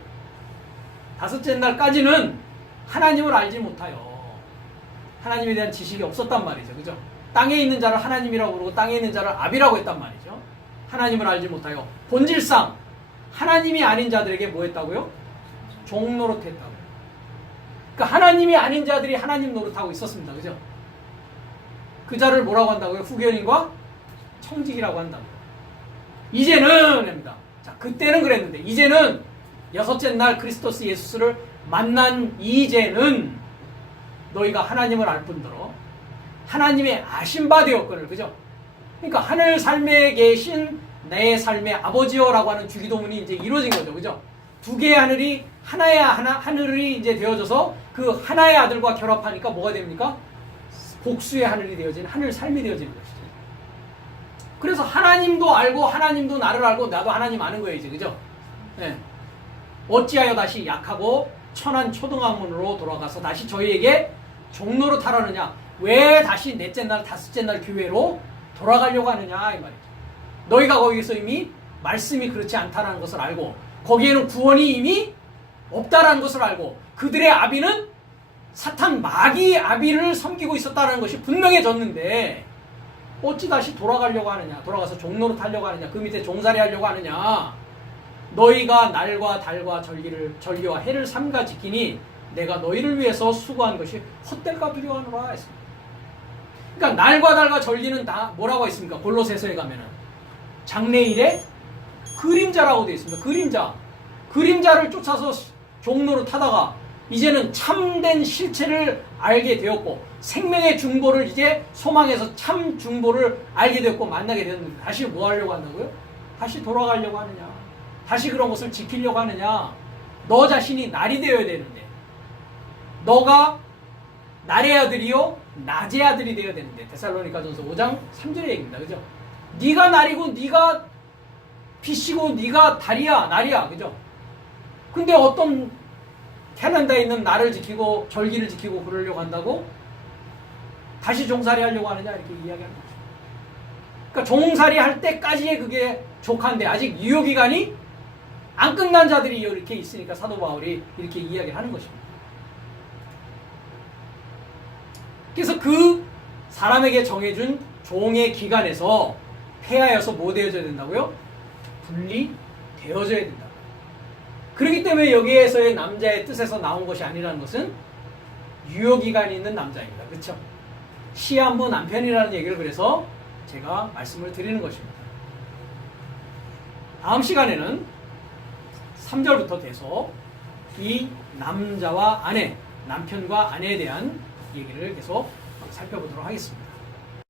다섯째 날까지는 하나님을 알지 못하여 하나님에 대한 지식이 없었단 말이죠. 그죠? 땅에 있는 자를 하나님이라고 부르고 땅에 있는 자를 아비라고 했단 말이죠. 하나님을 알지 못하여 본질상 하나님이 아닌 자들에게 뭐 했다고요? 종 노릇했다고요. 그러니까 하나님이 아닌 자들이 하나님 노릇하고 있었습니다. 그죠? 그 자를 뭐라고 한다고요? 후견인과 청직이라고 한다고요. 이제는 합니다. 자, 그때는 그랬는데 이제는 여섯째 날 크리스토스 예수를 만난 이제는 너희가 하나님을 알 뿐더러 하나님의 아신 바 되었거늘. 그죠? 그러니까 하늘 삶에 계신 내 삶의 아버지여라고 하는 주기도문이 이제 이루어진 거죠. 그죠? 두 개의 하늘이 하나의 하늘이 이제 되어져서 그 하나의 아들과 결합하니까 뭐가 됩니까? 복수의 하늘이 되어진 하늘 삶이 되어지는 것이죠. 그래서 하나님도 알고 하나님도 나를 알고 나도 하나님 아는 거예요, 이제. 그죠? 네. 어찌하여 다시 약하고 천한 초등학문으로 돌아가서 다시 저희에게 종로로 타라느냐? 왜 다시 넷째 날, 다섯째 날 교회로 돌아가려고 하느냐? 이 말이죠. 너희가 거기서 이미 말씀이 그렇지 않다는 것을 알고 거기에는 구원이 이미 없다라는 것을 알고 그들의 아비는 사탄 마귀 아비를 섬기고 있었다는 것이 분명해졌는데 어찌 다시 돌아가려고 하느냐? 돌아가서 종로로 타려고 하느냐? 그 밑에 종살이 하려고 하느냐? 너희가 날과 달과 절기와 해를 삼가 지키니 내가 너희를 위해서 수고한 것이 헛될까 두려워하노라 했습니다. 그러니까 날과 달과 절기는 다 뭐라고 했습니까? 골로새서에 가면은 장래일의 그림자라고 되어 있습니다. 그림자. 그림자를 쫓아서 종로로 타다가 이제는 참된 실체를 알게 되었고 생명의 중보를 이제 소망해서 참 중보를 알게 되었고 만나게 되었는데 다시 뭐 하려고 한다고요? 다시 돌아가려고 하느냐? 다시 그런 것을 지키려고 하느냐? 너 자신이 날이 되어야 되는데 너가 날의 아들이요 낮의 아들이 되어야 되는데 데살로니가전서 5장 3절의 얘기입니다. 그죠? 네가 날이고 네가 빛이고 네가 달이야 날이야. 그죠? 근데 어떤 캐나다에 있는 날을 지키고 절기를 지키고 그러려고 한다고? 다시 종살이 하려고 하느냐? 이렇게 이야기하는 거죠. 그러니까 종살이 할 때까지의 그게 족한데 아직 유효기간이 안 끝난 자들이 이렇게 있으니까 사도 바울이 이렇게 이야기를 하는 것입니다. 그래서 그 사람에게 정해준 종의 기간에서 폐하여서 뭐 되어져야 된다고요? 분리되어져야 된다. 그렇기 때문에 여기에서의 남자의 뜻에서 나온 것이 아니라는 것은 유효기간이 있는 남자입니다. 그렇죠? 시한부 남편이라는 얘기를 그래서 제가 말씀을 드리는 것입니다. 다음 시간에는 3절부터 계속 이 남자와 아내, 남편과 아내에 대한 얘기를 계속 살펴보도록 하겠습니다.